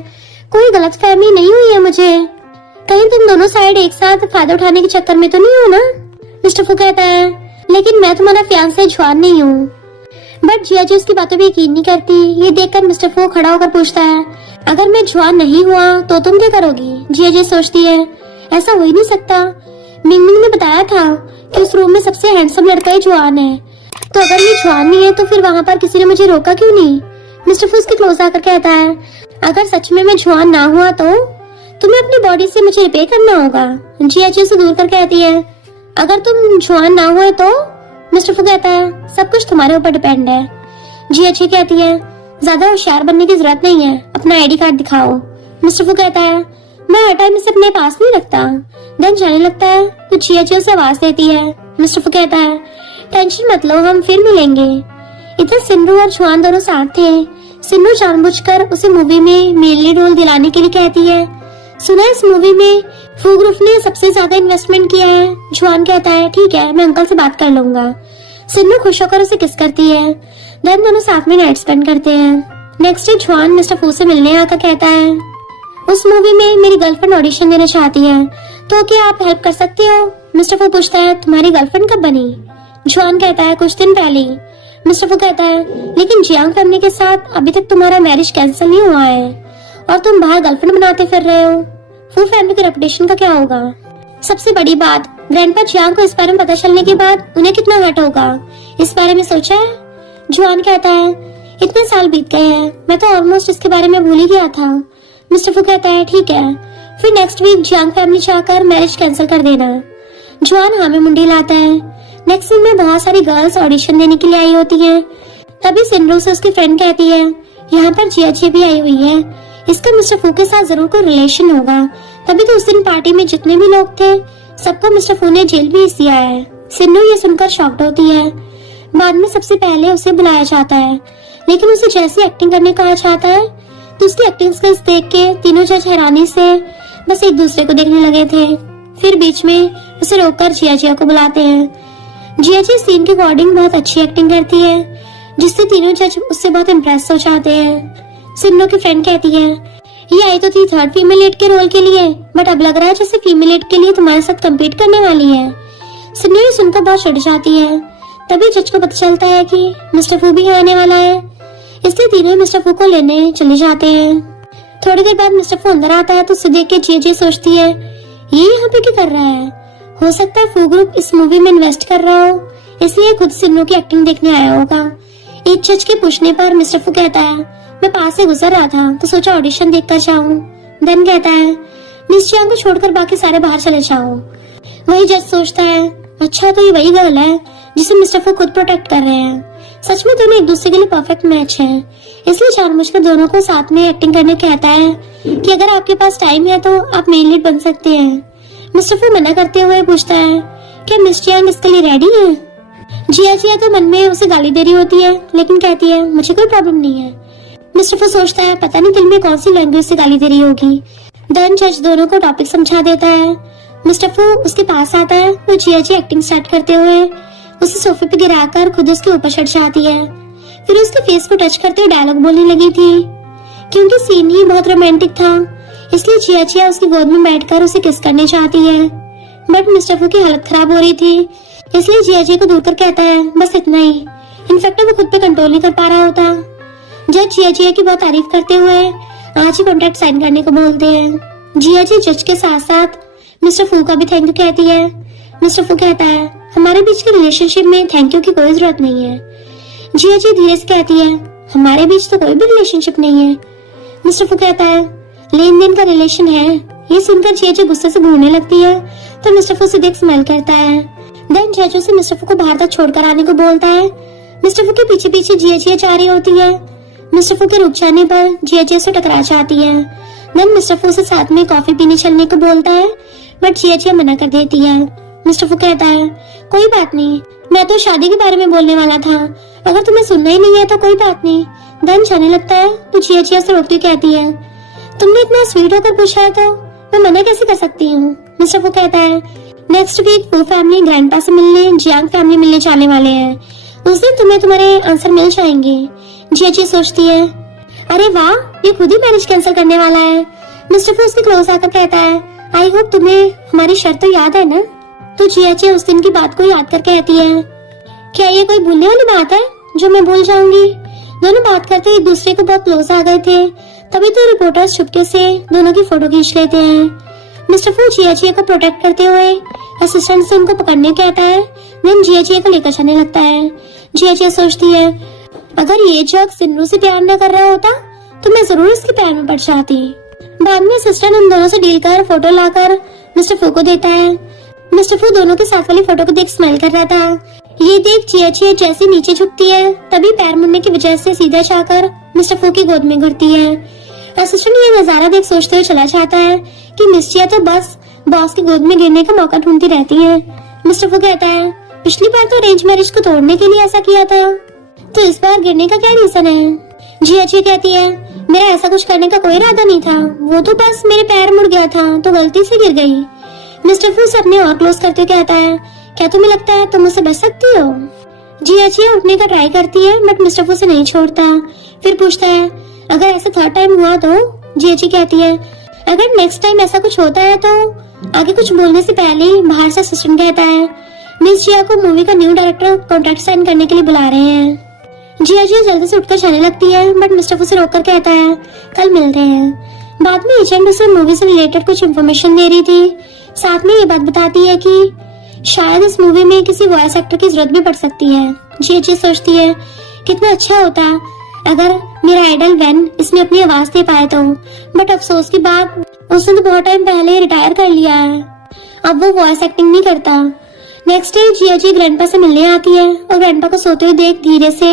कोई गलत फहमी नहीं हुई है मुझे, कहीं तुम दोनों साइड एक साथ फायदा उठाने के चक्कर में तो नहीं हो ना? मिस्टर फू कहता है लेकिन मैं तुम्हारा फियांसे जुआन नहीं हूँ। बट जिया जी उसकी बातों पे यकीन नहीं करती। ये देखकर मिस्टर फू खड़ा होकर पूछता है अगर मैं जुआन नहीं हुआ तो तुम क्या करोगी? जिया जी सोचती है ऐसा हो ही नहीं सकता, मिंगमिंग ने बताया था कि उस रूम में सबसे हैंडसम लड़का ही जुआन है, तो अगर ये जुआन नहीं है तो फिर वहाँ पर किसी ने मुझे रोका क्यों नहीं? मिस्टर फू उसके क्लोज आकर कहता है अगर सच में मैं जुआन ना हुआ तो तुम्हें अपनी बॉडी से मुझे रिपेयर करना होगा। जिया जी उसे दूर कर कहती है अगर तुम जुआन ना हुए तो? मिस्टर फू कहता है सब कुछ तुम्हारे ऊपर डिपेंड है। जिया जी कहती है ज्यादा होशियार बनने की जरूरत नहीं है, अपना आईडी कार्ड दिखाओ। मिस्टर फू कहता है मैं हर टाइम इसे अपने पास नहीं रखता। देन जाने लगता है तो जिया जी उसे आवाज देती है। मिस्टर फू कहता है टेंशन मत लो, हम फिर मिलेंगे। इधर सिन्नू और जुआन दोनों साथ थे। सिन्नू जानबूझकर उसे मूवी में मेन लीड रोल दिलाने के लिए कहती है। सुना इस मूवी में फू ग्रुप ने सबसे ज्यादा इन्वेस्टमेंट किया है। जुआन कहता है ठीक है, मैं अंकल से बात कर लूंगा। सिन्नू खुश होकर उसे किस करती है। देन दोनों साथ में नाइट स्पेंड करते हैं। नेक्स्ट डे जुआन मिस्टर फू से मिलने आकर कहता है उस मूवी में मेरी गर्लफ्रेंड ऑडिशन देना चाहती है, तो क्या आप हेल्प कर सकते हो? मिस्टर फू पूछता है तुम्हारी गर्लफ्रेंड कब बनी? जुआन कहता है कुछ दिन पहले। मिस्टर फू कहता है लेकिन जियांग फैमिली के साथ अभी तक तुम्हारा मैरिज कैंसिल नहीं हुआ है और तुम बाहर गर्लफ्रेंड बनाते फिर रहे हो। फू फैमिली के रेपुटेशन का क्या होगा? सबसे बड़ी बात ग्रैंडपा जियांग को इस बारे में पता चलने के बाद उन्हें कितना हर्ट होगा, इस बारे में सोचा है? जुआन कहता है इतने साल बीत गए हैं, मैं तो ऑलमोस्ट इसके बारे में भूल ही गया था। मिस्टर फू कहता है ठीक है, फिर नेक्स्ट वीक जियांग फैमिली चाहकर मैरिज कैंसिल कर देना। जुआन हाँ में मुंडी लाता है। नेक्स्ट सीन में बहुत सारी गर्ल्स ऑडिशन देने के लिए आई होती हैं। तभी सिन्नू से उसकी फ्रेंड कहती है यहाँ पर जिया जी भी आई हुई है, इसका मिस्टर फू के साथ जरूर कोई रिलेशन होगा, तभी तो उस दिन पार्टी में जितने भी लोग थे सबको मिस्टर फू ने जेल भेज दिया है। सिन्नू ये सुनकर शॉक्ड होती है। बाद में सबसे पहले उसे बुलाया जाता है, लेकिन उसे जैसी एक्टिंग करने कहा जाता है तो उसकी एक्टिंग स्किल्स देख के तीनों जज हैरानी से बस एक दूसरे को देखने लगे थे। फिर बीच में उसे रोककर जिया जिया को बुलाते हैं। जिया जी सीन के अकॉर्डिंग बहुत अच्छी एक्टिंग करती है, जिससे तीनों जज उससे बहुत इम्प्रेस हो जाते हैं। सिन्नू की फ्रेंड कहती है ये आई तो थी थर्ड फीमेल लीड के रोल के लिए, बट अब लग रहा है जैसे फीमेल लीड के लिए तुम्हारे साथ कम्पीट करने वाली है। सिन्नू ये सुनकर बहुत चिढ़ जाती है। तभी जज को पता चलता है कि मिस्टर फू भी आने वाला है, इसलिए तीनों मिस्टर फू को लेने चले जाते हैं। थोड़ी देर बाद मिस्टर फू अंदर आता है तो उसे देख के जे सोचती है ये यहाँ पे क्या कर रहा है? हो सकता है फू ग्रुप इस मूवी में इन्वेस्ट कर रहा हो, इसलिए खुद सिन्नू की एक्टिंग देखने आया होगा। एक जज के पूछने पर मिस्टर फू कहता है मैं पास से गुजर रहा था तो सोचा ऑडिशन देखकर जाऊं। देन कहता है मिस जियांग को छोड़कर बाकी सारे बाहर चले जाओ। वही जज सोचता है अच्छा तो ये वही गर्ल है जिसे मिस्टर फू खुद प्रोटेक्ट कर रहे हैं। सच में दोनों एक दूसरे के लिए परफेक्ट मैच है, इसलिए जानबूझकर दोनों को साथ में एक्टिंग करने कहता है कि अगर आपके पास टाइम है तो आप मेन लीड बन सकते हैं। मिस्टर फू मना करते हुए पूछता है क्या मिस जियांग इसके लिए रेडी है? जिया जिया तो मन में उसे गाली दे रही होती है, लेकिन कहती है मुझे कोई प्रॉब्लम नहीं है। मिस्टर फू सोचता है पता नहीं दिल में कौन सी लैंग्वेज से गाली दे रही होगी। देन जज दोनों को टॉपिक समझा देता है। मिस्टर फू उसके पास आता है, वो जिया जी एक्टिंग स्टार्ट करते हुए उसे सोफे पे गिराकर खुद उसके ऊपर चढ़ जाती है। फिर उसके फेस को टच करते हुए डायलॉग बोलने लगी थी। क्योंकि सीन ही बहुत रोमांटिक था, इसलिए जिया जिया उसकी गोद में बैठकर उसे किस करने चाहती है, बट मिस्टर फू की हालत खराब हो रही थी, इसलिए जिया जी को दूर कर कहता है बस इतना ही। इनफैक्ट वो खुद पे कंट्रोल नहीं कर पा रहा होता। जज जिया जिया की बहुत तारीफ करते हुए आज ही कॉन्ट्रैक्ट साइन करने को बोलते हैं। जिया जी जज के साथ साथ मिस्टर फू का भी थैंक यू कहती है। मिस्टर फू कहता है हमारे बीच के रिलेशनशिप में थैंक यू की कोई जरूरत नहीं है। जिया जी धीरे से कहती है हमारे बीच तो कोई भी रिलेशनशिप नहीं है। मिस्टर फू कहता है लेन देन का रिलेशन है। ये सुनकर जिया जी गुस्से से घूरने लगती है तो मिस्टर फू से देख स्माइल करता है। देन जज से मिस्टर फू को बाहर तक छोड़कर आने को बोलता है। मिस्टर फू के पीछे पीछे जिया जिया जा रही होती है। मिस्टर फू के रुक जाने पर जिया जिया से टकरा जाती है। देन मिस्टर फू से साथ में कॉफी पीने चलने को बोलता है, बट जिया जिया मना कर देती है। मिस्टर फू कहता है कोई बात नहीं, मैं तो शादी के बारे में बोलने वाला था, अगर तुम्हें सुनना ही नहीं है तो कोई बात नहीं। देन जाने लगता है तो जिया जिया से रोकती कहती है तुमने इतना स्वीट होकर पूछा है तो मैं मना कैसे कर सकती हूँ। मिस्टर फू कहता है नेक्स्ट वीक वो फैमिली ग्रैंडपा से मिलने जियांग फैमिली मिलने जाने वाले हैं। उस दिन तुम्हें तुम्हारे आंसर मिल जाएंगे। जियाची सोचती है, अरे वाह, ये खुद ही मैरिज कैंसिल करने वाला है। मिस्टर फू उसके क्लोज आकर कहता है, आई होप तुम्हें हमारी शर्त तो याद है ना। तो जियाची उस दिन की बात को याद कर कहती है, क्या ये कोई भूलने वाली बात है जो मैं भूल जाऊंगी? दोनों बात करते एक दूसरे को बहुत क्लोज आ गए थे। तभी तो रिपोर्टर्स चुपके से दोनों की फोटो खींच लेते हैं। मिस्टर फू जियाची को प्रोटेक्ट करते हुए असिस्टेंट से उनको पकड़ने कहता है, देन जियाची को लेकर जाने लगता है। जियाची सोचती है, अगर ये जग सिन्नू से प्यार न कर रहा होता तो मैं जरूर इसके पैर में पड़ जाती। बाद में असिस्टेंट उन दोनों से डील कर फोटो लाकर मिस्टर फू को देता है। मिस्टर फू दोनों के साथ वाली फोटो को देख स्माइल कर रहा था। ये देख जियाची जैसे नीचे झुकती है तभी पैर मुड़ने की वजह से सीधा जाकर मिस्टर फू की गोद में गिरती है। असिस्टेंट ये नजारा देख सोचते हुए चला जाता है कि मिस जिया तो बस बॉस की गोद में गिरने का मौका ढूंढती रहती है। मिस्टर फू कहता है, पिछली बार तो अरेंज मैरिज को तोड़ने के लिए ऐसा किया था, तो इस बार गिरने का क्या रीजन है? जियाची कहती है, मेरा ऐसा कुछ करने का कोई इरादा नहीं था, वो तो बस मेरे पैर मुड़ गया था तो गलती से गिर गई। मिस्टर फू से अपने और क्लोज करते हुए कहता है, क्या तुम्हें लगता है तुम मुझसे बच सकती हो? जियाची उठने का ट्राई करती है बट मिस्टर फू से नहीं छोड़ता। फिर पूछता है, अगर ऐसा थर्ड टाइम हुआ तो? जियाची कहती है, अगर नेक्स्ट टाइम ऐसा कुछ होता है तो? आगे कुछ बोलने से पहले बाहर से असिस्टेंट कहता है, मिस जिया को मूवी का न्यू डायरेक्टर कॉन्ट्रैक्ट साइन करने के लिए बुला रहे हैं। जिया जल्दी से उठकर जाने लगती है बट मिस्टर फू से रोककर कहता है, कल मिलते हैं। बाद में एजेंट उसे मूवी से रिलेटेड कुछ इन्फॉर्मेशन दे रही थी। साथ में ये बात बताती है कि शायद इस मूवी में किसी वॉइस एक्टर की जरूरत भी पड़ सकती है। जिया सोचती है, कितना अच्छा होता अगर मेरा आइडल वैन इसमें अपनी आवाज दे पाए तो, बट अफसोस की बात उसने तो बहुत टाइम पहले रिटायर कर लिया है, अब वो वॉइस एक्टिंग नहीं करता। नेक्स्ट डे जिया ग्रैंडपा से मिलने आती है और ग्रैंडपा को सोते हुए देख धीरे से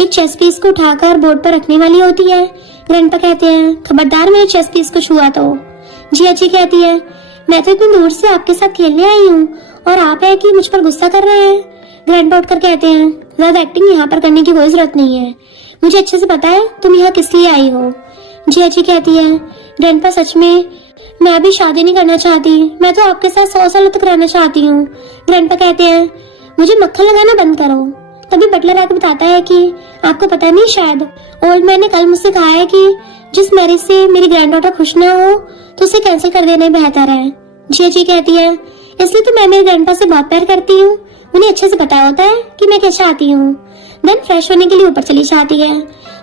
एक चेस पीस को उठाकर बोर्ड पर रखने वाली होती है। ग्रैंडपा कहते हैं, खबरदार मेरे चेस पीस को छुआ तो। जिया कहती है, मैं तो इतनी दूर से आपके साथ खेलने आई हूँ और आप है कि मुझ पर गुस्सा कर रहे हैं। ग्रैंडपा उठकर कहते हैं, ज्यादा एक्टिंग यहाँ पर करने की कोई जरूरत नहीं है, मुझे अच्छे से पता है तुम यहाँ किस लिए आई हो। जिया कहती है, ग्रैंडपा सच में मैं अभी शादी नहीं करना चाहती, मैं तो आपके साथ 100 साल तक रहना चाहती हूँ। ग्रैंडपा कहते हैं, मुझे मक्खन लगाना बंद करो। तभी बटलर आकर बताता है कि आपको पता नहीं, शायद ओल्ड मैन ने कल मुझसे कहा है कि जिस मैरिज से मेरी ग्रैंड डॉटर खुश ना हो तो उसे कैंसिल कर देना बेहतर है। जिया कहती है, इसलिए तो मैं मेरे ग्रैंडपा से बहुत प्यार करती हूँ, उन्हें अच्छे से पता होता है कि मैं क्या चाहती हूँ। देन फ्रेश होने के लिए ऊपर चली जाती है।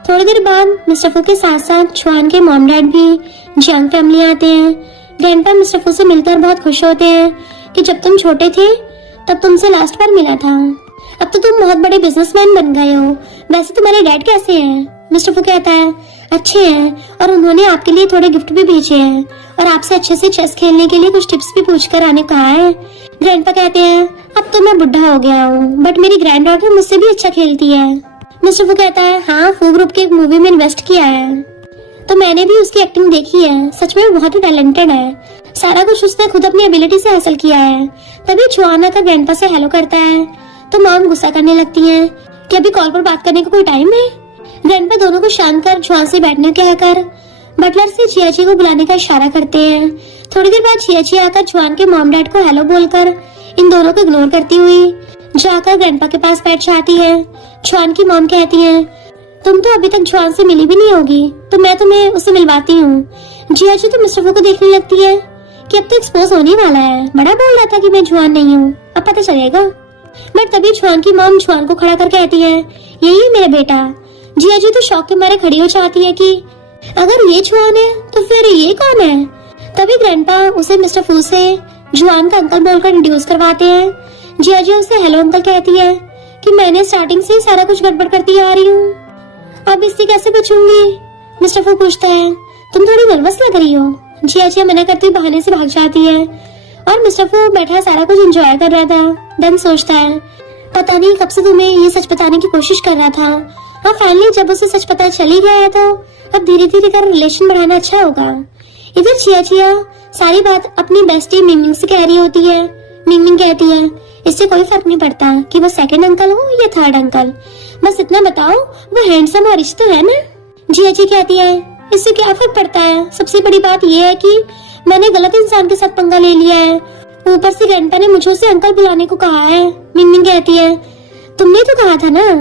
थोड़ी देर बाद मिस्टर फू के साथ साथ छुआन के मॉम डैड भी जियांग फैमिली आते हैं। ग्रैंडपा मिस्टर फू से मिलकर बहुत खुश होते हैं कि जब तुम छोटे थे तब तुमसे लास्ट बार मिला था, अब तो तुम बहुत बड़े बिजनेसमैन बन गए हो। वैसे तुम्हारे डैड कैसे हैं? मिस्टर फू कहता है, अच्छे हैं और उन्होंने आपके लिए थोड़े गिफ्ट भी भेजे हैं और आपसे अच्छे से चेस खेलने के लिए कुछ टिप्स भी पूछकर आने कहा है। ग्रैंडपा कहते हैं, अब तो मैं बुढ़ा हो गया हूँ बट मेरी ग्रैंड डॉटर मुझसे भी अच्छा खेलती है। मिस्टर फू कहता है, हाँ, फू ग्रुप की एक मूवी में इन्वेस्ट किया है तो मैंने भी उसकी एक्टिंग देखी है, सच में बहुत ही टैलेंटेड है, सारा कुछ उसने खुद अपनी एबिलिटी से हासिल किया है। तभी छुआना का ग्रैंडपा से हेलो करता है तो मॉम गुस्सा करने लगती है कि अभी कॉल पर बात करने का कोई टाइम है। ग्रैंडपा दोनों को शांत कर छुआन से बैठने कहकर बटलर से जिया को बुलाने का इशारा करते हैं। थोड़ी देर बाद जिया आकर छुआन के मॉम डैड को हेलो बोलकर इन दोनों को इग्नोर करती हुई जाकर ग्रैंडपा के पास बैठ जाती है। छुआन की मॉम कहती है, तुम तो अभी तक छुआन से मिली भी नहीं होगी तो मैं तुम्हें उससे मिलवाती हूँ। जिया तो मिस्टर फू को देखने लगती है कि अब तो एक्सपोज होने वाला है, बड़ा बोल रहा था कि मैं छुआन नहीं हूँ, अब पता चलेगा। बट तभी छुआन की मॉम छुआन को खड़ा कर कहती है, यही है मेरा बेटा। जिया तो शौक के मारे खड़ी हो जाती है कि अगर ये छुआन है तो फिर ये कौन है। तभी ग्रैंडपा उसे मिस्टर फू से जुआन का अंकल बोलकर इंट्रोड्यूस करवाते हैं। जिया उसे हेलो अंकल कहती है कि मैंने स्टार्टिंग से सारा कुछ गड़बड़ करती आ रही हूँ, अब इससे कैसे बचूंगी। मिस्टर फू पूछता है, तुम थोड़ी नर्वस लग रही हो। जिया मना करती बहाने से भाग जाती है और मिस्टर फू बैठा सारा कुछ एंजॉय कर रहा था। देन सोचता है, पता नहीं कब से तुम्हें ये सच बताने की कोशिश कर रहा था, हाँ फाइनली जब उसे सच पता चल ही गया है तो अब धीरे धीरे कर रिलेशन बढ़ाना अच्छा होगा। इधर जिया सारी बात अपनी बेस्टी मिंगमिंग से कह रही होती है। मिंगमिंग कहती है, इससे कोई फर्क नहीं पड़ता कि वो सेकंड अंकल हो या थर्ड अंकल, बस इतना बताओ वो हैंडसम और रिच तो है ना। जिया कहती है, इससे क्या फर्क पड़ता है, सबसे बड़ी बात यह है कि मैंने गलत इंसान के साथ पंगा ले लिया है, ऊपर से ग्रैंडपा ने मुझे उसे अंकल बुलाने को कहा है। मिंगमिंग कहती है, तुमने तो कहा था ना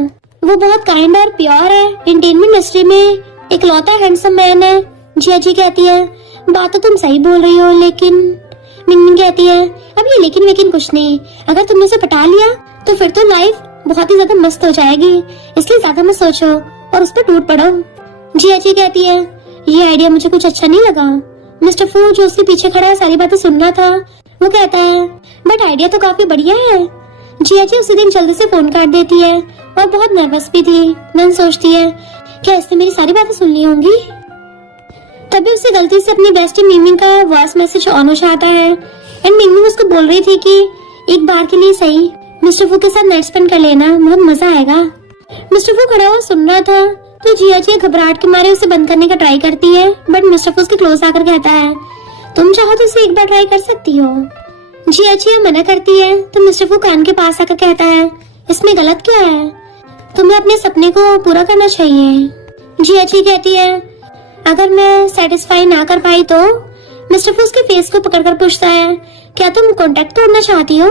वो बहुत काइंड और प्योर है, इंडियन इंडस्ट्री में इकलौता हैंडसम मैन है। जिया जी कहती है, बात तो तुम सही बोल रही हो, लेकिन मिंगमिंग कहती है, अब ये लेकिन कुछ नहीं, अगर तुमने उसे पटा लिया तो फिर तो लाइफ बहुत ही ज्यादा मस्त हो जाएगी, इसलिए ज्यादा मत सोचो और उस पर टूट पड़ो। जिया जी कहती है, ये आइडिया मुझे कुछ अच्छा नहीं लगा। मिस्टर फू जो उसके पीछे खड़ा है सारी बातें सुन रहा था, वो कहता है, बट आइडिया तो काफी बढ़िया है। जिया जी उसी दिन जल्दी से फोन काट देती है और बहुत नर्वस भी थी। नन सोचती है, क्या इसने मेरी सारी बातें सुन ली होंगी? तभी उसे गलती से अपनी बेस्टी मिंगमिंग का वॉइस मैसेज ऑन हो जाता है एंड मिंगमिंग उसको बोल रही थी कि एक बार के लिए सही मिस्टर फू के साथ नाइट स्पेंड कर लेना, बहुत मजा आएगा। मिस्टर फू खड़ा हुआ सुन रहा था तो जिया जी घबराहट के मारे उसे बंद करने का ट्राई करती है, बट मिस्टर फू उसके क्लोज आकर कहता है, तुम चाहो तो इसे एक बार ट्राई कर सकती हो। जिया जी मना करती है तो मिस्टर फू कान के पास आकर कहता है, इसमें गलत क्या है, तुम्हें अपने सपने को पूरा करना चाहिए। जिया जी कहती है, अगर मैं सेटिस्फाई ना कर पाई तो? मिस्टर फू उसके फेस को पकड़कर पूछता है, क्या तुम कॉन्टेक्ट तोड़ना चाहती हो?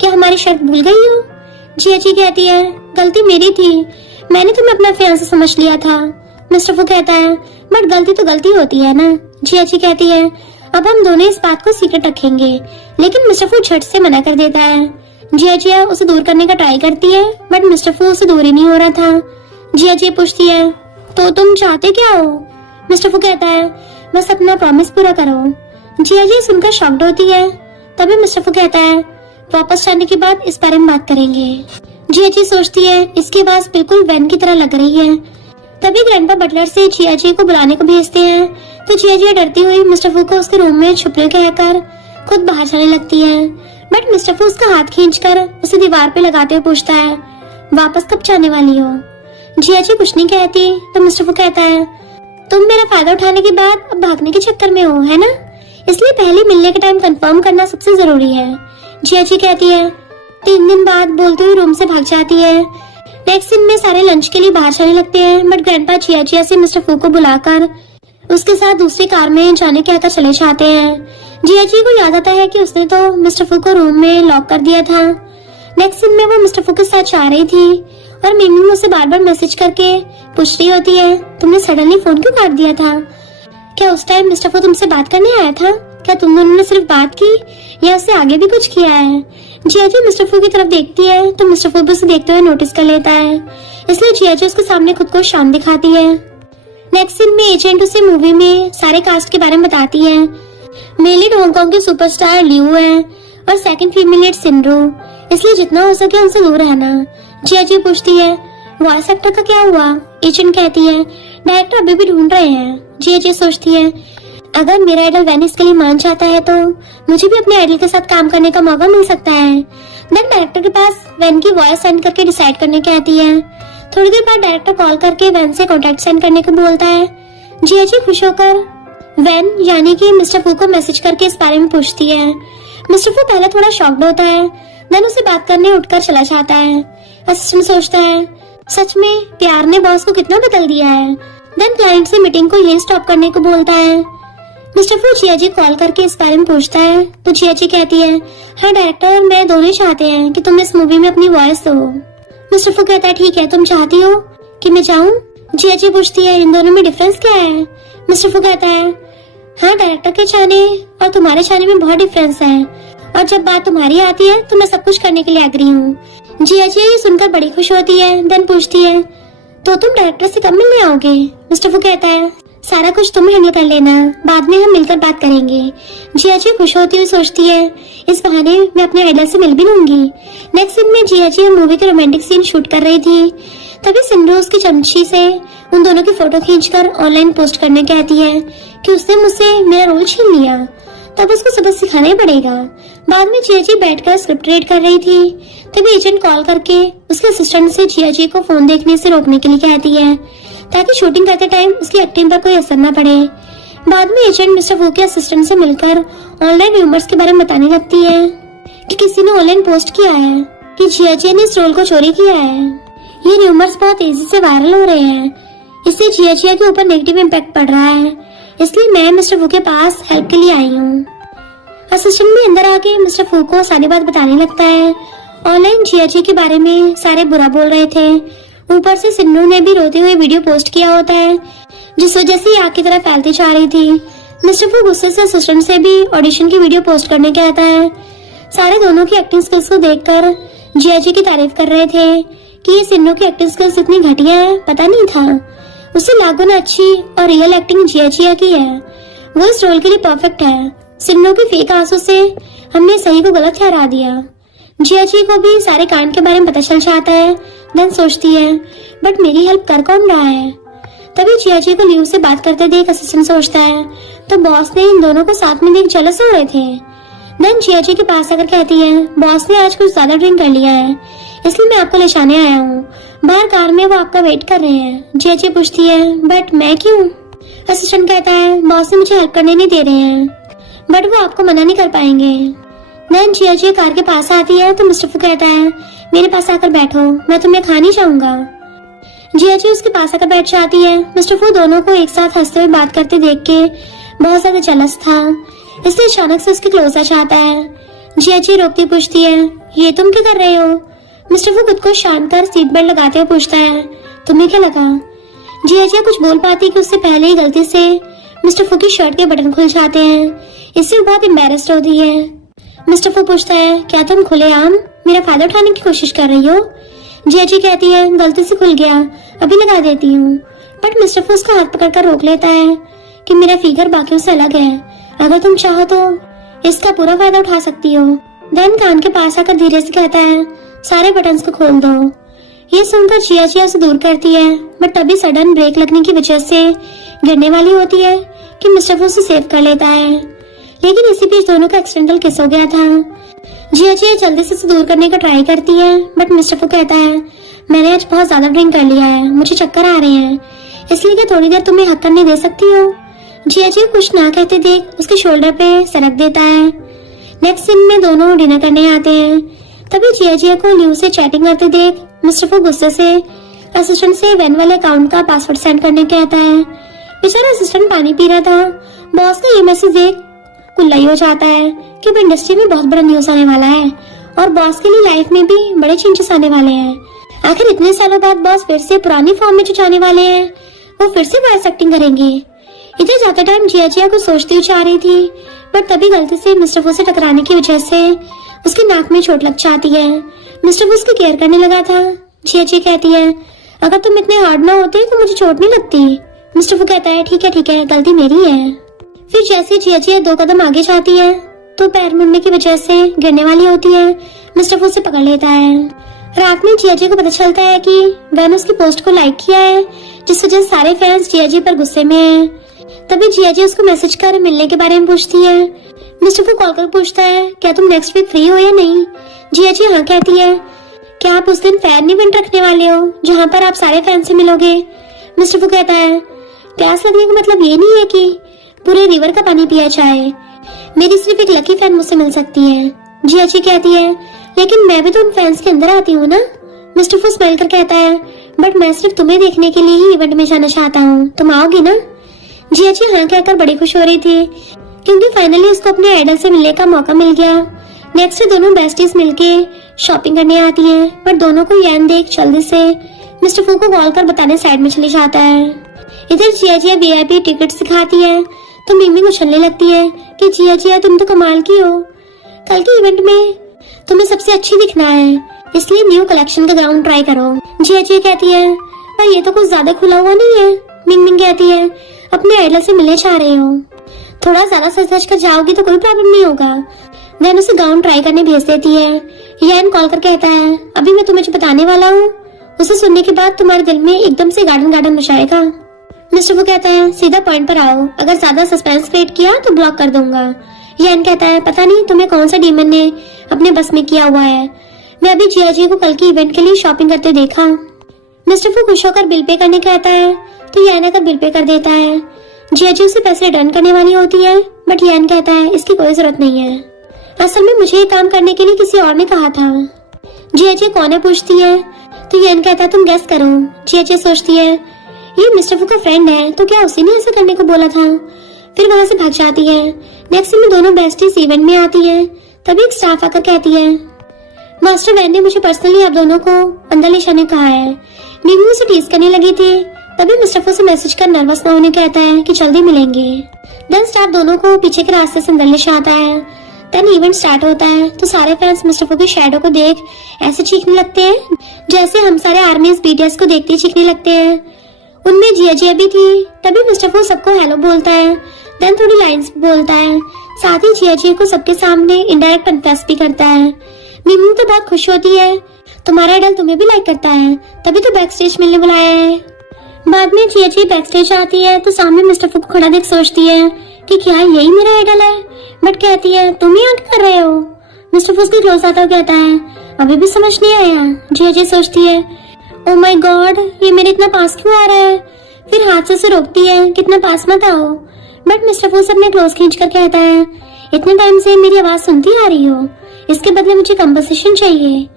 क्या हमारी शर्त भूल गई हो? जिया जी कहती है, गलती मेरी थी, मैंने तुम्हें अपना फियांसे समझ लिया था। मिस्टर फू कहता है, बट गलती तो गलती होती है ना। जिया जी कहती है, अब हम दोनों इस बात को सीक्रेट रखेंगे, लेकिन मिस्टर फू झट से मना कर देता है। जिया उसे दूर करने का ट्राई करती है, बट मिस्टर फू उसे दूर ही नहीं हो रहा था। जिया पूछती है, तो तुम चाहते क्या हो? मिस्टर फू कहता है, बस अपना प्रॉमिस पूरा करो। जिया जी सुनकर शॉक्ड होती है। तभी मिस्टर फू कहता है, वापस जाने के बाद इस बारे में बात करेंगे। जिया जी सोचती है, इसकी आवाज बिल्कुल वैन की तरह लग रही है। तभी ग्रैंडपा बटलर से जिया जी को बुलाने को भेजते हैं तो जिया जी डरती हुई मिस्टर फू को उसके रूम में छुपने कहकर खुद बाहर जाने लगती है, बट मिस्टर फू उसका हाथ खींचकर उसे दीवार पे लगाते हुए पूछता है, वापस कब जाने वाली हो? जिया जी कुछ नहीं कहती तो मिस्टर फू कहता है, तुम मेरा फायदा उठाने के बाद अब भागने के चक्कर में हो, है ना? इसलिए पहले मिलने के टाइम कंफर्म करना सबसे जरूरी है। जिया जी कहती है, 3 दिन बाद बोलते हुए रूम से भाग जाती है। नेक्स्ट दिन में सारे लंच के लिए बाहर जाने लगते हैं, बट ग्रैंडपा जिया से मिस्टर फू को बुलाकर उसके साथ दूसरी कार में जाने कहकर चले जाते हैं। जिया जी को याद आता है कि उसने तो मिस्टर फू को रूम में लॉक कर दिया था। नेक्स्ट दिन में वो मिस्टर फू के साथ जा रही थी और मिंगमिंग उसे बार बार मैसेज करके पूछ रही होती है, तुमने सडनली फोन क्यों काट दिया था? क्या उस टाइम मिस्टर फू तुमसे बात करने आया था? क्या तुम दोनों ने सिर्फ बात की या उससे आगे भी कुछ किया है? जिया जी मिस्टर फू की तरफ देखती है तो मिस्टर फू भी उसे देखते हुए नोटिस कर लेता है, इसलिए जिया जी उसके सामने खुद को शांत दिखाती है। नेक्स्ट सीन में एजेंट उसे मूवी में सारे कास्ट के बारे में बताती है। मेल लीड हांगकांग के सुपरस्टार लियू है और सेकंड फीमेल लीड सिंड्रो, इसलिए जितना हो सके उनसे दूर रहना। जिया जी पूछती है, वॉइस एक्टर का क्या हुआ? एजेंट कहती है, डायरेक्टर अभी भी ढूंढ रहे हैं। जिया जी सोचती है, अगर मेरा आइडल वैन इसके लिए मान जाता है तो मुझे भी अपने आइडल के साथ काम करने का मौका मिल सकता है। देन डायरेक्टर के पास वैन की वॉइस सेंड करके डिसाइड करने की आती है। थोड़ी देर बाद डायरेक्टर कॉल करके वैन से कॉन्टैक्ट सेंड करने को बोलता है। जिया जी खुश होकर वैन यानी कि मिस्टर फू को मैसेज करके इस बारे में पूछती है। मिस्टर फू पहले थोड़ा शॉक्ड होता है, देन उसे बात करने उठकर चला जाता है। असिस्टेंट सोचता है, सच में प्यार ने बॉस को कितना बदल दिया है। देन क्लाइंट से मीटिंग को यही स्टॉप करने को बोलता है। मिस्टर फू जिया जी कॉल करके इस बारे में पूछता है तो जिया जी कहती है, हाँ डायरेक्टर और मैं दोनों चाहते हैं कि तुम इस मूवी में अपनी वॉइस दो। मिस्टर फू कहता है, ठीक है, तुम चाहती हो कि मैं जाऊं? जिया जी पूछती है, इन दोनों में डिफरेंस क्या है? मिस्टर फू कहता है, हाँ डायरेक्टर के चाहने और तुम्हारे चाहने में बहुत डिफरेंस है, और जब बात तुम्हारी आती है तो मैं सब कुछ करने के लिए एग्री हूँ। जिया जी ये सुनकर बड़ी खुश होती है। देन पूछती है, तो तुम डायरेक्टर से कब मिलने आओगे? मिस्टर फू कहता है, सारा कुछ तुम हैंडल कर लेना, बाद में हम मिलकर बात करेंगे। जिया जी खुश होती हुई सोचती है, इस बहाने मैं अपने आइडल से मिल भी लूंगी। नेक्स्ट सीन में जिया जी मूवी के रोमांटिक सीन शूट कर रही थी। तभी सिंड्रो उसकी चमची से उन दोनों की फोटो खींचकर ऑनलाइन पोस्ट करने कहती है कि उसने मुझसे मेरा रोल छीन लिया, तब उसको सबक सिखाना ही पड़ेगा। बाद में जिया जी बैठकर स्क्रिप्ट रीड कर रही थी। तभी एजेंट कॉल करके उसके असिस्टेंट से जिया जी को फोन देखने से रोकने के लिए कहती है ताकि शूटिंग करते टाइम उसकी एक्टिंग पर कोई असर न पड़े। बाद में एजेंट मिस्टर वू के असिस्टेंट से मिलकर ऑनलाइन रूमर्स के बारे में बताने लगती है कि किसी ने ऑनलाइन पोस्ट किया है कि जिया जी ने इस रोल को चोरी किया है। ये रूमर्स बहुत तेजी से वायरल हो रहे हैं, इससे जिया जी के ऊपर नेगेटिव इम्पैक्ट पड़ रहा है, इसलिए मैं मिस्टर वू के पास हेल्प के लिए आई हूँ। असिस्टेंट भी अंदर आके मिस्टर फू को सारी बात बताने लगता है। ऑनलाइन जियाजी के बारे में सारे बुरा बोल रहे थे। ऊपर से सिन्नू ने भी रोते हुए वीडियो पोस्ट किया होता है, जिस वजह से आग की तरह फैलती जा रही थी। मिस्टर फू गुस्से से असिस्टेंट से भी ऑडिशन की वीडियो पोस्ट करने कहता है। सारे दोनों की एक्टिंग स्किल्स को देखकर जियाजी की तारीफ कर रहे थे कि ये सिन्नू की एक्टिंग स्किल्स इतनी घटिया है, पता नहीं था। उससे लाख गुना अच्छी और रियल एक्टिंग जियाजिया की है। वो इस रोल के लिए परफेक्ट है। सिन्नू की फेक आंसू से हमने सही को गलत ठहरा दिया। जियाजी को भी सारे कांड के बारे में पता चल जाता है। देन सोचती है, बट मेरी हेल्प कर कौन रहा है। तभी जियाजी को लीव से बात करते देख असिस्टेंट सोचता है, तो बॉस ने इन दोनों को साथ में देख जेलस हो रहे थे। देन जियाजी के पास आकर कहती है, बॉस ने आज कुछ ज्यादा ड्रिंक कर लिया है, इसलिए मैं आपको ले जाने आया हूँ। बाहर कार में वो आपका वेट कर रहे हैं। जियाजी पूछती है, बट मैं क्यों? असिस्टेंट कहता है, बॉस ने मुझे हेल्प करने नहीं दे रहे हैं, बट वो आपको मना नहीं कर पाएंगे। देन जियाजी कार के पास आती है तो मिस्टर फू कहता है, मेरे पास आकर बैठो, मैं तुम्हें खा नहीं चाहूंगा। जियाजी उसके पास आकर बैठ जाती है। मिस्टर फू दोनों को एक साथ हंसते हुए बात करते देख के बहुत ज्यादा जेलस था, इसलिए अचानक से उसके क्लोज आ जाता है। जियाजी रोकती पूछती है, ये तुम क्या कर रहे हो? मिस्टर फू खुद को शांत कर सीट बेल्ट लगाते हुए पूछता है, तुम्हें क्या लगा? जियाजी कुछ बोल पाती कि उससे पहले ही गलती से मिस्टर फू की शर्ट के बटन खुल जाते हैं, इससे वो बहुत एम्बैरेस्ड होती है। मिस्टर फू पूछता है, क्या तुम खुलेआम मेरा फायदा उठाने की कोशिश कर रही हो? जियाजी कहती है, गलती से खुल गया, अभी लगा देती हूँ। बट मिस्टर फू उसका हाथ पकड़कर रोक लेता है कि मेरा फिगर बाकियों से अलग है, अगर तुम चाहो तो इसका पूरा फायदा उठा सकती हो। देन कान के पास आकर धीरे से कहता है, सारे बटन्स को खोल दो। ये सुनकर जियाजी उसे दूर करती है, बट तभी सडन ब्रेक लगने की वजह से गिरने वाली होती है कि मिस्टर फू उसे सेव कर लेता है। लेकिन इसी बीच दोनों का एक्सीडेंटल किस हो गया था। जियाजी जल्दी से उसे दूर करने का ट्राई करती है, बट मिस्टर फू कहता है, मैंने आज बहुत ज्यादा ड्रिंक कर लिया है, मुझे चक्कर आ रहे हैं, इसलिए क्या थोड़ी देर तुम्हें हक करने दे सकती हो? जियाजी कुछ ना कहते देख उसके शोल्डर पे सरक देता है। नेक्स्ट सीन में दोनों डिनर करने आते हैं। तभी जियाजी को न्यूज से चैटिंग करते देख मिस्टर फू गुस्से से असिस्टेंट से वैन वाले अकाउंट का पासवर्ड सेंड करने कहता है। बेचारा असिस्टेंट पानी पी रहा था। बॉस का ये मैसेज देख कुल्ला हो जाता है कि अब इंडस्ट्री में बहुत बड़ा न्यूज आने वाला है और बॉस के लिए लाइफ में भी बड़े चेंजेस आने वाले हैं। आखिर इतने सालों बाद बॉस फिर से पुरानी फॉर्म में जो जाने वाले हैं, वो फिर से वॉइस एक्टिंग करेंगे। इधर जाते टाइम जियाजिया को सोचती हुई जा रही थी, बट तभी गलती से मिस्टर फू से टकराने की वजह से उसके नाक में चोट लग जाती है। मिस्टर फू उसकी केयर करने लगा था। जियाजी कहती है, अगर तुम इतने हार्ड ना होते तो मुझे चोट नहीं लगती। मिस्टर फू कहता है, ठीक है, गलती मेरी है। फिर जैसे जियाजी 2 कदम आगे जाती है तो पैर मुड़ने की वजह से गिरने वाली होती है। मिस्टर फू उसे पकड़ लेता है। रात में जियाजी को पता चलता है कि वैन उसकी पोस्ट को लाइक किया है, जिस वजह से सारे फैंस जियाजी पर गुस्से में हैं। तभी जियाजी उसको मैसेज कर मिलने के बारे में पूछती है। मिस्टर फू कॉल कर पूछता है, क्या तुम नेक्स्ट वीक फ्री हो या नहीं? जियाजी हाँ कहती है। क्या आप उस दिन फैन इवेंट रखने वाले हो जहाँ पर आप सारे फैन से मिलोगे? मिस्टर फू कहता है, प्यास लगने का मतलब ये नहीं है कि पूरे रिवर का पानी पिया जाए, मेरी सिर्फ एक लकी फैन मुझसे मिल सकती है। जियाजी कहती है, लेकिन मैं भी तो उन फैंस के अंदर आती हूँ ना। मिस्टर फू स्माइल कर कहता है, बट मैं सिर्फ तुम्हें देखने के लिए ही इवेंट में जाना चाहता हूँ, तुम आओगी ना? जियाजी हाँ कहकर बड़ी खुश हो रही थी क्योंकि फाइनली उसको अपने आइडल से मिलने का मौका मिल गया। नेक्स्ट दोनों बेस्टीज मिलके शॉपिंग करने आती है, पर दोनों को यैन देख जल्दी से मिस्टर फू को कॉल कर बताने साइड में चले जाता है। इधर जियाजिया वीआईपी टिकट दिखाती है तो मिमी उछलने लगती है कि जियाजिया तुम तो कमाल की हो, कल के इवेंट में तुम्हें सबसे अच्छी दिखना है, इसलिए न्यू कलेक्शन का गाउन ट्राई करो। जियाजिया कहती है, पर ये तो कुछ ज्यादा खुला हुआ नहीं है। मिंग कहती है, अपने आइडल से मिलने चाह रहे हो, थोड़ा ज्यादा सच कर जाओगी तो कोई प्रॉब्लम नहीं होगा। देन उसे गाउन ट्राई करने भेज देती है। यान कॉल कर कहता है, अभी मैं तुम्हें जो बताने वाला हूँ उसे सुनने के बाद तुम्हारे दिल में एकदम से गार्डन मचाएगा। मिस्टर वो कहता है, सीधा पॉइंट पर आओ, अगर ज्यादा सस्पेंस क्रिएट किया तो ब्लॉक कर दूंगा। यान कहता है, पता नहीं तुम्हें कौन सा डीमन ने अपने बस में किया हुआ है, मैं अभी जियाजी को कल की इवेंट के लिए शॉपिंग करते देखा। मिस्टर फू खुश होकर बिल पे करने कहता है तो यान आकर बिल पे कर देता है। जियाजी उसे पैसे रिटर्न करने वाली होती है, बट यान कहता है इसकी कोई जरूरत नहीं है, असल में मुझे ये काम करने के लिए किसी और ने कहा था। जियाजी कौन है पूछती है तो यान कहता है, तुम गेस करो। जियाजी सोचती है, ये मिस्टर फू का फ्रेंड है तो क्या उसी ने ऐसा करने को बोला था। फिर वहाँ से भाग जाती है। नेक्स्ट सीन में दोनों बेस्टीज इवेंट में आती है। तभी एक स्टाफ आकर कहती है, मास्टर वैन ने मुझे पर्सनली आप दोनों को अंदर ले जाने कहा है। मीनू उसे टीज करने लगी थी। तभी मिस्टर फू से मैसेज कर नर्वस ना होने कहता है कि जल्दी मिलेंगे। देन स्टाफ दोनों को पीछे के रास्ते से अंदर ले जाता है। देन इवेंट स्टार्ट होता है तो सारे फैंस मिस्टर फू की शैडो को देख ऐसे चीखने लगते हैं जैसे हम सारे आर्मीज बीटीएस को देखते ही चीखने लगते हैं। उनमें जिया जिया भी थी। तभी मिस्टर फू सबको हेलो बोलता है। देन थोड़ी लाइंस बोलता है। साथ ही जिया जिया को सबके सामने इनडायरेक्ट कन्फेस भी करता है। मीनू तो बहुत खुश होती है, तुम्हारा आइडल तुम्हें भी लाइक करता है, तभी तो बैक स्टेज मिलने बुलाया है। बाद में जिया जिया बैक स्टेज आती है तो सामने मिस्टर फू को खड़ा देख सोचती है कि क्या यही मेरा आइडल है, बट कहती है तुम ही आंट कर रहे हो। मिस्टर फू उसके क्लोज आता कहता है अभी भी समझ नहीं आया। जिया जिया सोचती है ओ माय गॉड, ये मेरे इतना पास क्यों आ रहा है। फिर हाथ से उसे रोकती है कि इतना पास मत आओ, बट मिस्टर फू अपने क्लोज खींच कर कहता है इतने टाइम से मेरी आवाज सुनती आ रही हो, इसके बदले मुझे कंपनसेशन चाहिए।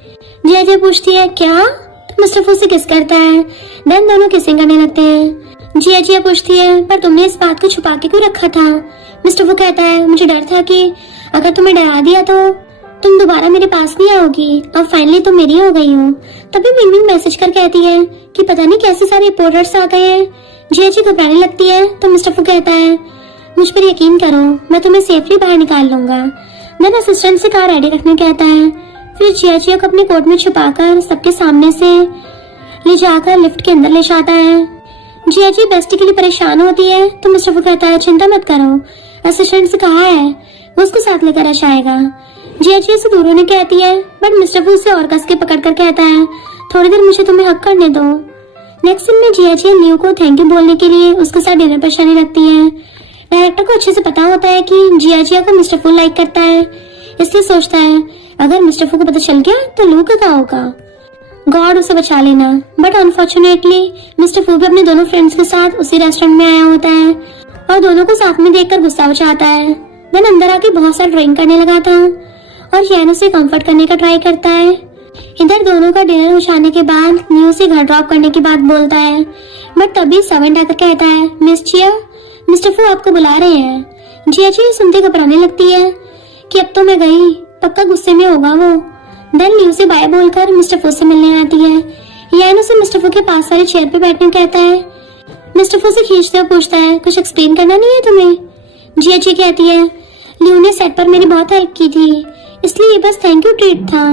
जिया जिया पूछती है क्या, तो मिस्टर फू से किस करता है। देन दोनों किसिंग करने लगते हैं। जिया जिया पूछती है पर तुमने इस बात को छुपा के क्यों रखा था। मिस्टर फू कहता है मुझे डर था कि अगर तुम्हें डरा दिया तो तुम दोबारा मेरे पास नहीं आओगी। अब फाइनली तुम मेरी हो गई हो। तभी मिंग मैसेज कर कहती है कि पता नहीं कैसे सारे रिपोर्टर्स आ गए हैं। जिया जी घबराने लगती है तो मिस्टर फू कहता है मुझ पर यकीन करो, मैं तुम्हें सेफली बाहर निकाल लूंगा। देन असिस्टेंट से कार रेडी रखने कहता है। फिर जिया जिया को अपने कोट में छुपाकर सबके सामने से ले जाकर लिफ्ट के अंदर ले जाता है। जिया जी बेस्टी के लिए परेशान होती है तो मिस्टर फू कहता है चिंता मत करो, असिस्टेंट से कहा है वो उसको साथ लेकर आ जाएगा। जिया जी से दूर होने कहती है बट मिस्टर फू उसे और कस के पकड़ कर कहता है थोड़ी देर मुझे तुम्हें हक करने दो। नेक्स्ट सीन में जिया जी न्यू को थैंक यू बोलने के लिए उसके साथ डिनर पर जाने लगती है। डायरेक्टर को अच्छे से पता होता है कि जिया जिया को मिस्टर फू लाइक करता है, इसलिए सोचता है अगर मिस्टर फू को पता चल गया तो लू का क्या होगा। गॉड उसे बचा लेना। बट अनफॉर्चुनेटली मिस्टर फू भी अपने दोनों फ्रेंड्स के साथ उसी रेस्टोरेंट में आया होता है और दोनों को साथ में देखकर गुस्सा बचाता है। देन अंदर आके बहुत सारा ड्रिंक करने लगा था और जैन उसे कंफर्ट करने का ट्राई करता है। इधर दोनों का डिनर हो जाने के बाद न्यू से घर ड्रॉप करने की बात बोलता है, बट तभी सर्वेंट आकर कहता है मिस जिया, मिस्टर फू आपको बुला रहे हैं। जिया जी सुनते घबराने लगती है कि अब तो मैं गई, पक्का गुस्से में होगा वो। देन न्यू से बाय बोलकर मिस्टर फू से मिलने आती है। यान उसे मिस्टर फू के पास वाले चेयर पे बैठने कहता है। मिस्टर फू से खींचते हुए पूछता है कुछ एक्सप्लेन करना नहीं है तुम्हें। जिया जी कहती है ल्यू ने सेट पर मेरी बहुत हेल्प की थी, इसलिए ये बस थैंक यू ट्रीट था।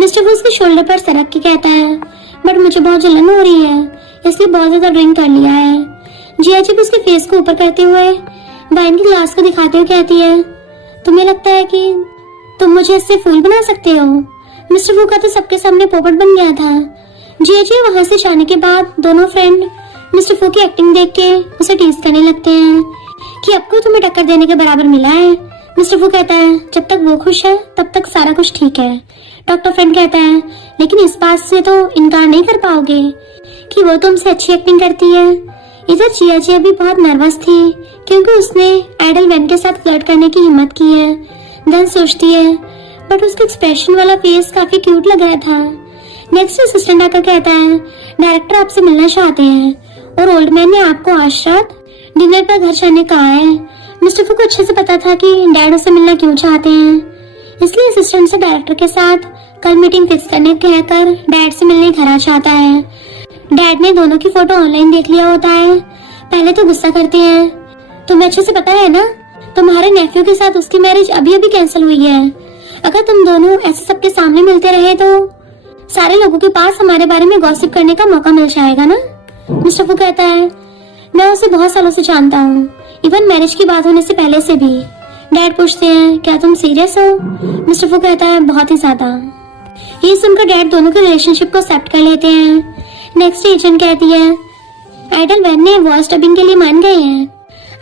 मिस्टर फू उसके शोल्डर पर सरक के कहता है बट मुझे बहुत जलन हो रही है, इसलिए बहुत ज्यादा ड्रिंक कर लिया है। जिया जी उसके फेस को ऊपर करते हुए वाइन के ग्लास को दिखाते हुए कहती है तुम्हें लगता है कि तुम मुझे इससे फूल बना सकते हो। मिस्टर फू का तो सबके सामने पोपट बन गया था। जिया जी वहां से जाने के बाद दोनों फ्रेंड मिस्टर फू की एक्टिंग देख के उसे टीज करने लगते हैं कि अब को तुम्हें टक्कर देने के बराबर मिला है। मिस्टर फू कहता है जब तक वो खुश है तब तक सारा कुछ ठीक है। डॉक्टर फ्रेंड कहता है लेकिन इस बात से तो इनकार नहीं कर पाओगे कि वो तुमसे अच्छी एक्टिंग करती है। इधर जिया जिया भी बहुत नर्वस थी क्योंकि उसने आइडल वैन के साथ फ्लर्ट करने की हिम्मत की है। देन सोचती है बट उसका एक्सप्रेशन वाला फेस काफी क्यूट लग रहा था। नेक्स्ट असिस्टेंट आकर कहता है डायरेक्टर आपसे मिलना चाहते हैं और ओल्ड मैन ने आपको आज रात डिनर पर घर जाने कहा है। मिस्टर फू को अच्छे से पता था कि डैड उसे मिलना क्यों चाहते हैं, इसलिए असिस्टेंट से डायरेक्टर के साथ कल मीटिंग फिक्स करने कहकर डैड से मिलने घर आ जाता है। डैड ने दोनों की फोटो ऑनलाइन देख लिया होता है। पहले तो गुस्सा करते हैं, तुम्हें अच्छे से पता है ना तुम्हारे नेफ्यू के साथ उसकी मैरिज अभी अभी कैंसिल हुई है। अगर तुम दोनों ऐसे सबके सामने मिलते रहे तो सारे लोगों के पास हमारे बारे में गॉसिप करने का मौका मिल जाएगा ना। मिस्टर फू कहता है मैं उसे बहुत सालों से जानता हूँ, इवन मैरिज की बात होने से पहले से भी। डैड पूछते हैं क्या तुम सीरियस हो। मिस्टर फू कहता है बहुत ही ज्यादा। ये सुनकर डैड दोनों के रिलेशनशिप को एक्सेप्ट कर लेते हैं। नेक्स्ट एजेंट कहती है आइडल वैन ने वॉइस डबिंग के लिए मान गए हैं,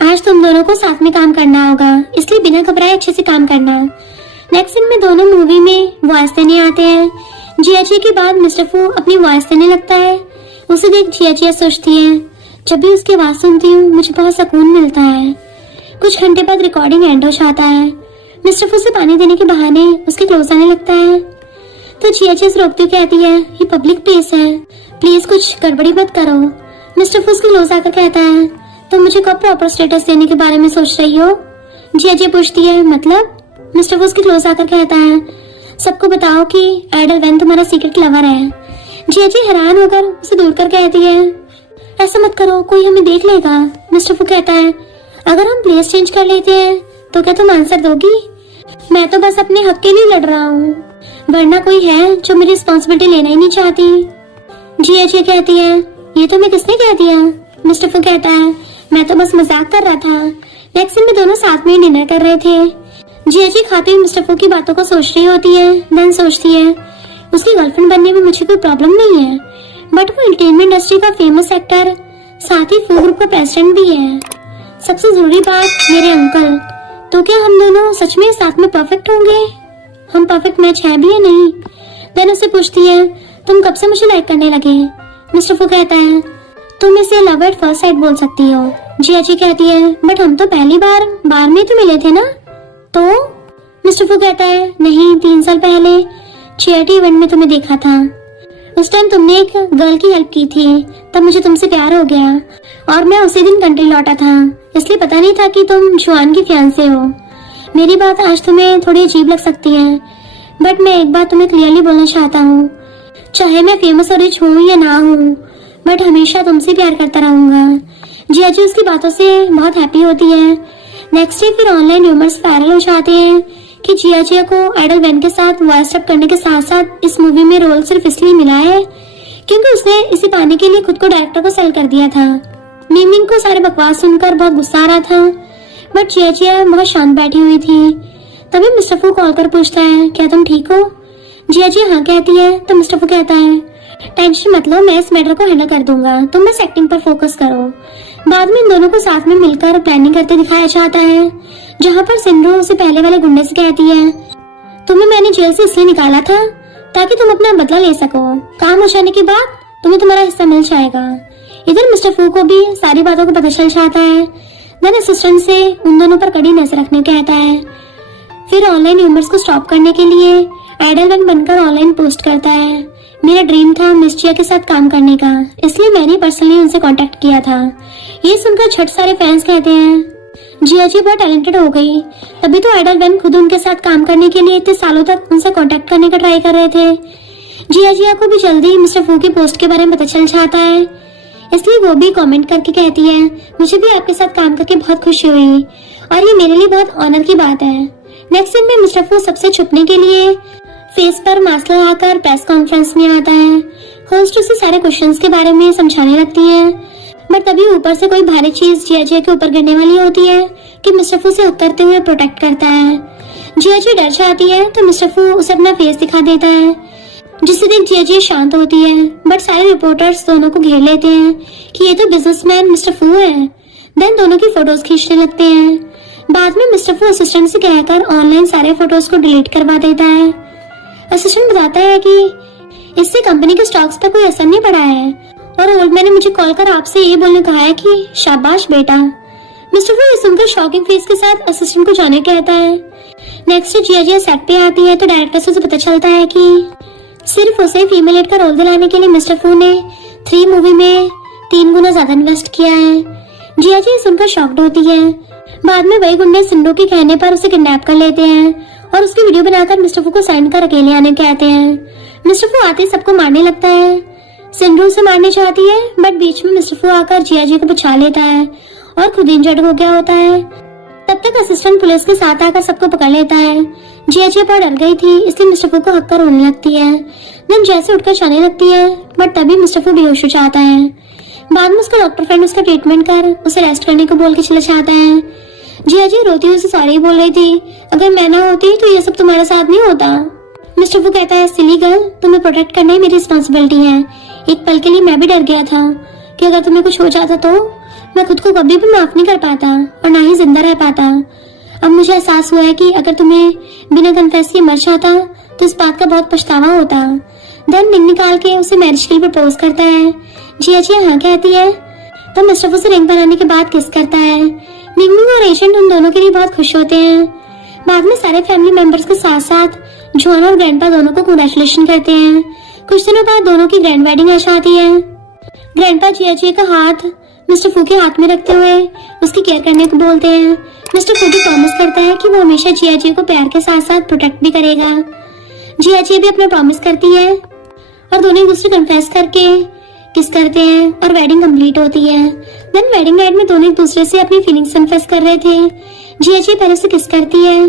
आज तुम दोनों को साथ में काम करना होगा, इसलिए बिना घबराए अच्छे से काम करना। नेक्स्ट सीन में दोनों मूवी में वॉइस देने आते हैं। जिया जी के बाद मिस्टर फू अपनी वॉइस देने लगता है। उसे देख जिया जिया सोचती है जब भी उसकी आवाज सुनती हूँ मुझे बहुत सुकून मिलता है। कुछ घंटे बाद रिकॉर्डिंग एंड हो जाता है। मिस्टर फू से पानी देने के बहाने उसके क्लोज आने लगता है तो जिया जी से रोकती हुई कहती है ये पब्लिक प्लेस है, प्लीज कुछ गड़बड़ी मत करो। मिस्टर फू उसके क्लोज आकर कहता है तुम मुझे कब प्रॉपर स्टेटस देने के बारे में सोच रही हो? जिया जी पूछती है। मतलब? मिस्टर फू उसके क्लोज आकर कहता है, सबको बताओ कि आइडल वैन तुम्हारा सीक्रेट लवर है। जिया जी हैरान होकर उसे दूर कर कहती है, ऐसा मत करो, कोई हमें देख लेगा। मिस्टर फू कहता है, अगर हम प्लेस चेंज कर लेते हैं तो क्या तुम आंसर दोगी? मैं तो बस अपने हक के लिए लड़ रहा हूँ, वरना कोई है जो मेरी रिस्पॉन्सिबिलिटी लेना ही नहीं चाहती। जिया जी कहती है, ये तो मैं किसने कह दिया? मिस्टर फू कहता है, मैं तो बस मजाक कर रहा था। नेक्स्ट सीन में दोनों साथ में डिनर कर रहे थे। जिया जी खाते हुए मिस्टर फू की बातों को सोच रही होती है। देन सोचती है, उसकी गर्लफ्रेंड बनने में मुझे कोई प्रॉब्लम नहीं है, बट वो एंटरटेनमेंट इंडस्ट्री का फेमस एक्टर, साथ ही फू ग्रुप का प्रेसिडेंट भी है। सबसे जरूरी बात, मेरे अंकल। तो क्या हम दोनों सच में साथ में परफेक्ट होंगे? हम परफेक्ट मैच है भी या नहीं? देन उसे पूछती है, तुम कब से मुझे लाइक करने लगे? मिस्टर फू कहता है, तुम इसे लव एट फर्स्ट साइट बोल सकती हो। जिया जी कहती है, बट हम तो पहली बार में तो मिले थे ना? तो मिस्टर फू कहता है, नहीं, 3 साल पहले चैरिटी इवेंट में तुम्हें देखा था। उस टाइम तुमने एक गर्ल की हेल्प की थी, तब मुझे तुमसे प्यार हो गया और मैं उसी दिन कंट्री लौटा था, इसलिए पता नहीं था कि तुम जुआन की फियांसे हो। मेरी बात आज तुम्हें थोड़ी अजीब लग सकती है, बट मैं एक बात तुम्हें क्लियरली बोलना चाहता हूँ, चाहे मैं फेमस और रिच हूँ या ना हूँ, बट हमेशा तुमसे प्यार करता रहूंगा। जिया जी उसकी बातों से बहुत हैप्पी होती है। नेक्स्ट डे फिर ऑनलाइन र्यूमर्स वायरल हो जाते हैं कि जिया जी को आइडल वैन के साथ वॉइस डब करने के साथ साथ इस मूवी में रोल सिर्फ इसलिए मिला है क्योंकि उसने इसे पाने के लिए खुद को डायरेक्टर को सेल कर दिया था। मीमिंग को सारे बकवास सुनकर बहुत गुस्सा आ रहा था, बट जिया बहुत शांत बैठी हुई थी। तभी मिस्टर फू कॉल कर पूछता है, क्या तुम ठीक हो? जिया हाँ कहती है। तो मिस्टर फू कहता है, टेंशन मत लो, मैं इस मैटर को हैंडल कर दूंगा, तुम बस एक्टिंग पर फोकस करो। बाद में इन दोनों को साथ में मिलकर प्लानिंग करते दिखाया जाता है, जहाँ पर सिंड्रो उसे पहले वाले गुंडे से कहती है, तुम्हें मैंने जेल से इसलिए निकाला था ताकि तुम अपना बदला ले सको, काम हो जाने के बाद तुम्हें तुम्हारा हिस्सा मिल जाएगा। इधर मिस्टर फू को भी सारी बातों को पता चल जाता है। देन असिस्टेंट से उन दोनों पर कड़ी नजर रखने कहता है। फिर ऑनलाइन र्यूमर्स को स्टॉप करने के लिए आइडल वैन बनकर ऑनलाइन पोस्ट करता है, मेरा ड्रीम था मिस जिया के साथ काम करने का, इसलिए मैंने पर्सनली उनसे कांटेक्ट किया था। ये सुनकर झट सारे फैंस कहते हैं, जिया जी बहुत टैलेंटेड हो गई, तभी तो आइडल वैन खुद उनके साथ काम करने के लिए इतने सालों तक उनसे कांटेक्ट करने का ट्राई कर रहे थे। जिया को भी जल्दी मिस्टर फू की पोस्ट के बारे में पता चल जाता है, इसलिए वो भी कमेंट करके कहती है, मुझे भी आपके साथ काम करके बहुत खुशी हुई और ये मेरे लिए बहुत ऑनर की बात है। नेक्स्ट सीन में मिस्टर फू सबसे छुपने के लिए फेस पर मास्क लगाकर प्रेस कॉन्फ्रेंस में आता है। होस्ट उसे सारे क्वेश्चंस के बारे में समझाने लगती है, बट तभी ऊपर से कोई भारी चीज जिया के ऊपर गिरने वाली होती है कि मिस्टर फू से उतरते हुए प्रोटेक्ट करता है। जिया डर जाती है तो मिस्टर फू उसे अपना फेस दिखा देता है, जिससे देख जिया शांत होती है, बट सारे रिपोर्टर्स दोनों को घेर लेते हैं कि ये तो बिजनेसमैन मिस्टर फू है। देन दोनों की फोटोज खींचने लगते हैं। बाद में मिस्टर फू असिस्टेंट से कहकर ऑनलाइन सारे फोटोज को डिलीट करवा देता है। असिस्टेंट बताता है कि इससे कंपनी के स्टॉक्स पर कोई असर नहीं पड़ा है और ओल्ड मैन ने मुझे कॉल कर आपसे ये बोलने कहा है कि शाबाश बेटा। मिस्टर फू ये सुनकर शॉकिंग फेस के साथ असिस्टेंट को जाने कहता है। नेक्स्ट जिया सेट पे आती है तो डायरेक्टर से उसे पता चलता है कि सिर्फ उसे फीमेल लीड का रोल दिलाने के लिए मिस्टर फू ने 3 मूवी में 3 गुना ज्यादा इन्वेस्ट किया है। जिया सुनकर शॉक्ड होती है। बाद में वही गुंडे सिंडो के कहने पर उसे किडनैप कर लेते हैं और उसकी वीडियो बनाकर मिस्टर फू को साइन कर अकेले आने कहते हैं। मिस्टर फू आते ही सबको मारने लगता है। सिंडो उसे मारने चाहती है, बट बीच में मिस्टर फू आकर जिया को बचा लेता है और खुद इंजर्ड हो गया होता है। तब तक असिस्टेंट पुलिस के साथ आकर सबको पकड़ लेता है। जिया बहुत डर गई थी, इसलिए मिस्टर फू को हक कर रोने लगती है। देन जैसे उठकर जाने लगती है, बट तभी मिस्टर फू बेहोश हो जाता है। बाद में उसका डॉक्टर फ्रेंड उसका ट्रीटमेंट कर उसे रेस्ट करने को बोल के चला जाता है। जिया रोती हुई उसे सॉरी बोल रही थी, अगर मैं ना होती तो ये सब तुम्हारे साथ नहीं होता। मिस्टर फू कहता है, सिली गर्ल, तुम्हें प्रोटेक्ट करना ही मेरी रिस्पॉन्सिबिलिटी है। एक पल के लिए मैं भी डर गया था कि अगर तुम्हें कुछ हो जाता तो मैं खुद को कभी भी माफ नहीं कर पाता और ना ही जिंदा रह पाता। अब मुझे एहसास हुआ है कि अगर तुम्हें बिना कन्फेस किए मर जाता तो इस बात का बहुत पछतावा होता। देन रिंग निकाल के उसे मैरिज के लिए प्रपोज करता है। जिया हाँ कहती है तो मिस्टर फू से रिंग बनाने के बाद किस करता है। निंगनिंग और एजेंट उन दोनों के लिए बहुत खुश होते हैं। बाद में सारे फैमिली मेंबर्स के साथ साथ जॉन और ग्रैंडपा दोनों को कांग्रेचुलेशन करते हैं। कुछ दिनों बाद दोनों की ग्रैंड वेडिंग आ जाती है। ग्रैंडपा जियाजी का हाथ मिस्टर फू के हाथ में रखते हुए उसकी केयर करने को बोलते हैं। मिस्टर फू भी प्रॉमिस करता है कि वो हमेशा जियाजी को प्यार के साथ साथ प्रोटेक्ट भी करेगा। जियाजी भी अपना प्रॉमिस करती है और दोनों एक दूसरे कन्फेस करके किस करते हैं और वेडिंग कंप्लीट होती है। देन वेडिंग नाइट में दोनों एक दूसरे से अपनी फीलिंग्स कन्फेस कर रहे थे। जियाजी पहले से किस करती है।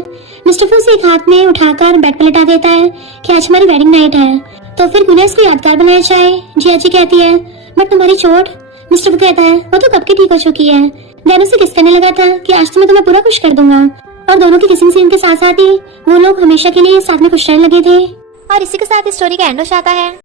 मिस्टर फू से एक हाथ में उठाकर बेड पर लिटा देता है कि आज हमारी वेडिंग नाइट है, तो फिर क्यों ना इसको यादगार बनाया जाए। जियाजी कहती है बट तुम्हारी चोट। मिस्टर फू कहता है वो तो कब की ठीक हो चुकी है। देन उसे किस करने लगा था कि आज तो मैं तुम्हें पूरा खुश कर दूंगा। और दोनों की किसिंग सीन के साथ साथ ही वो लोग हमेशा के लिए साथ में खुश रहने लगे थे। और इसी के साथ इस स्टोरी का एंड हो जाता है।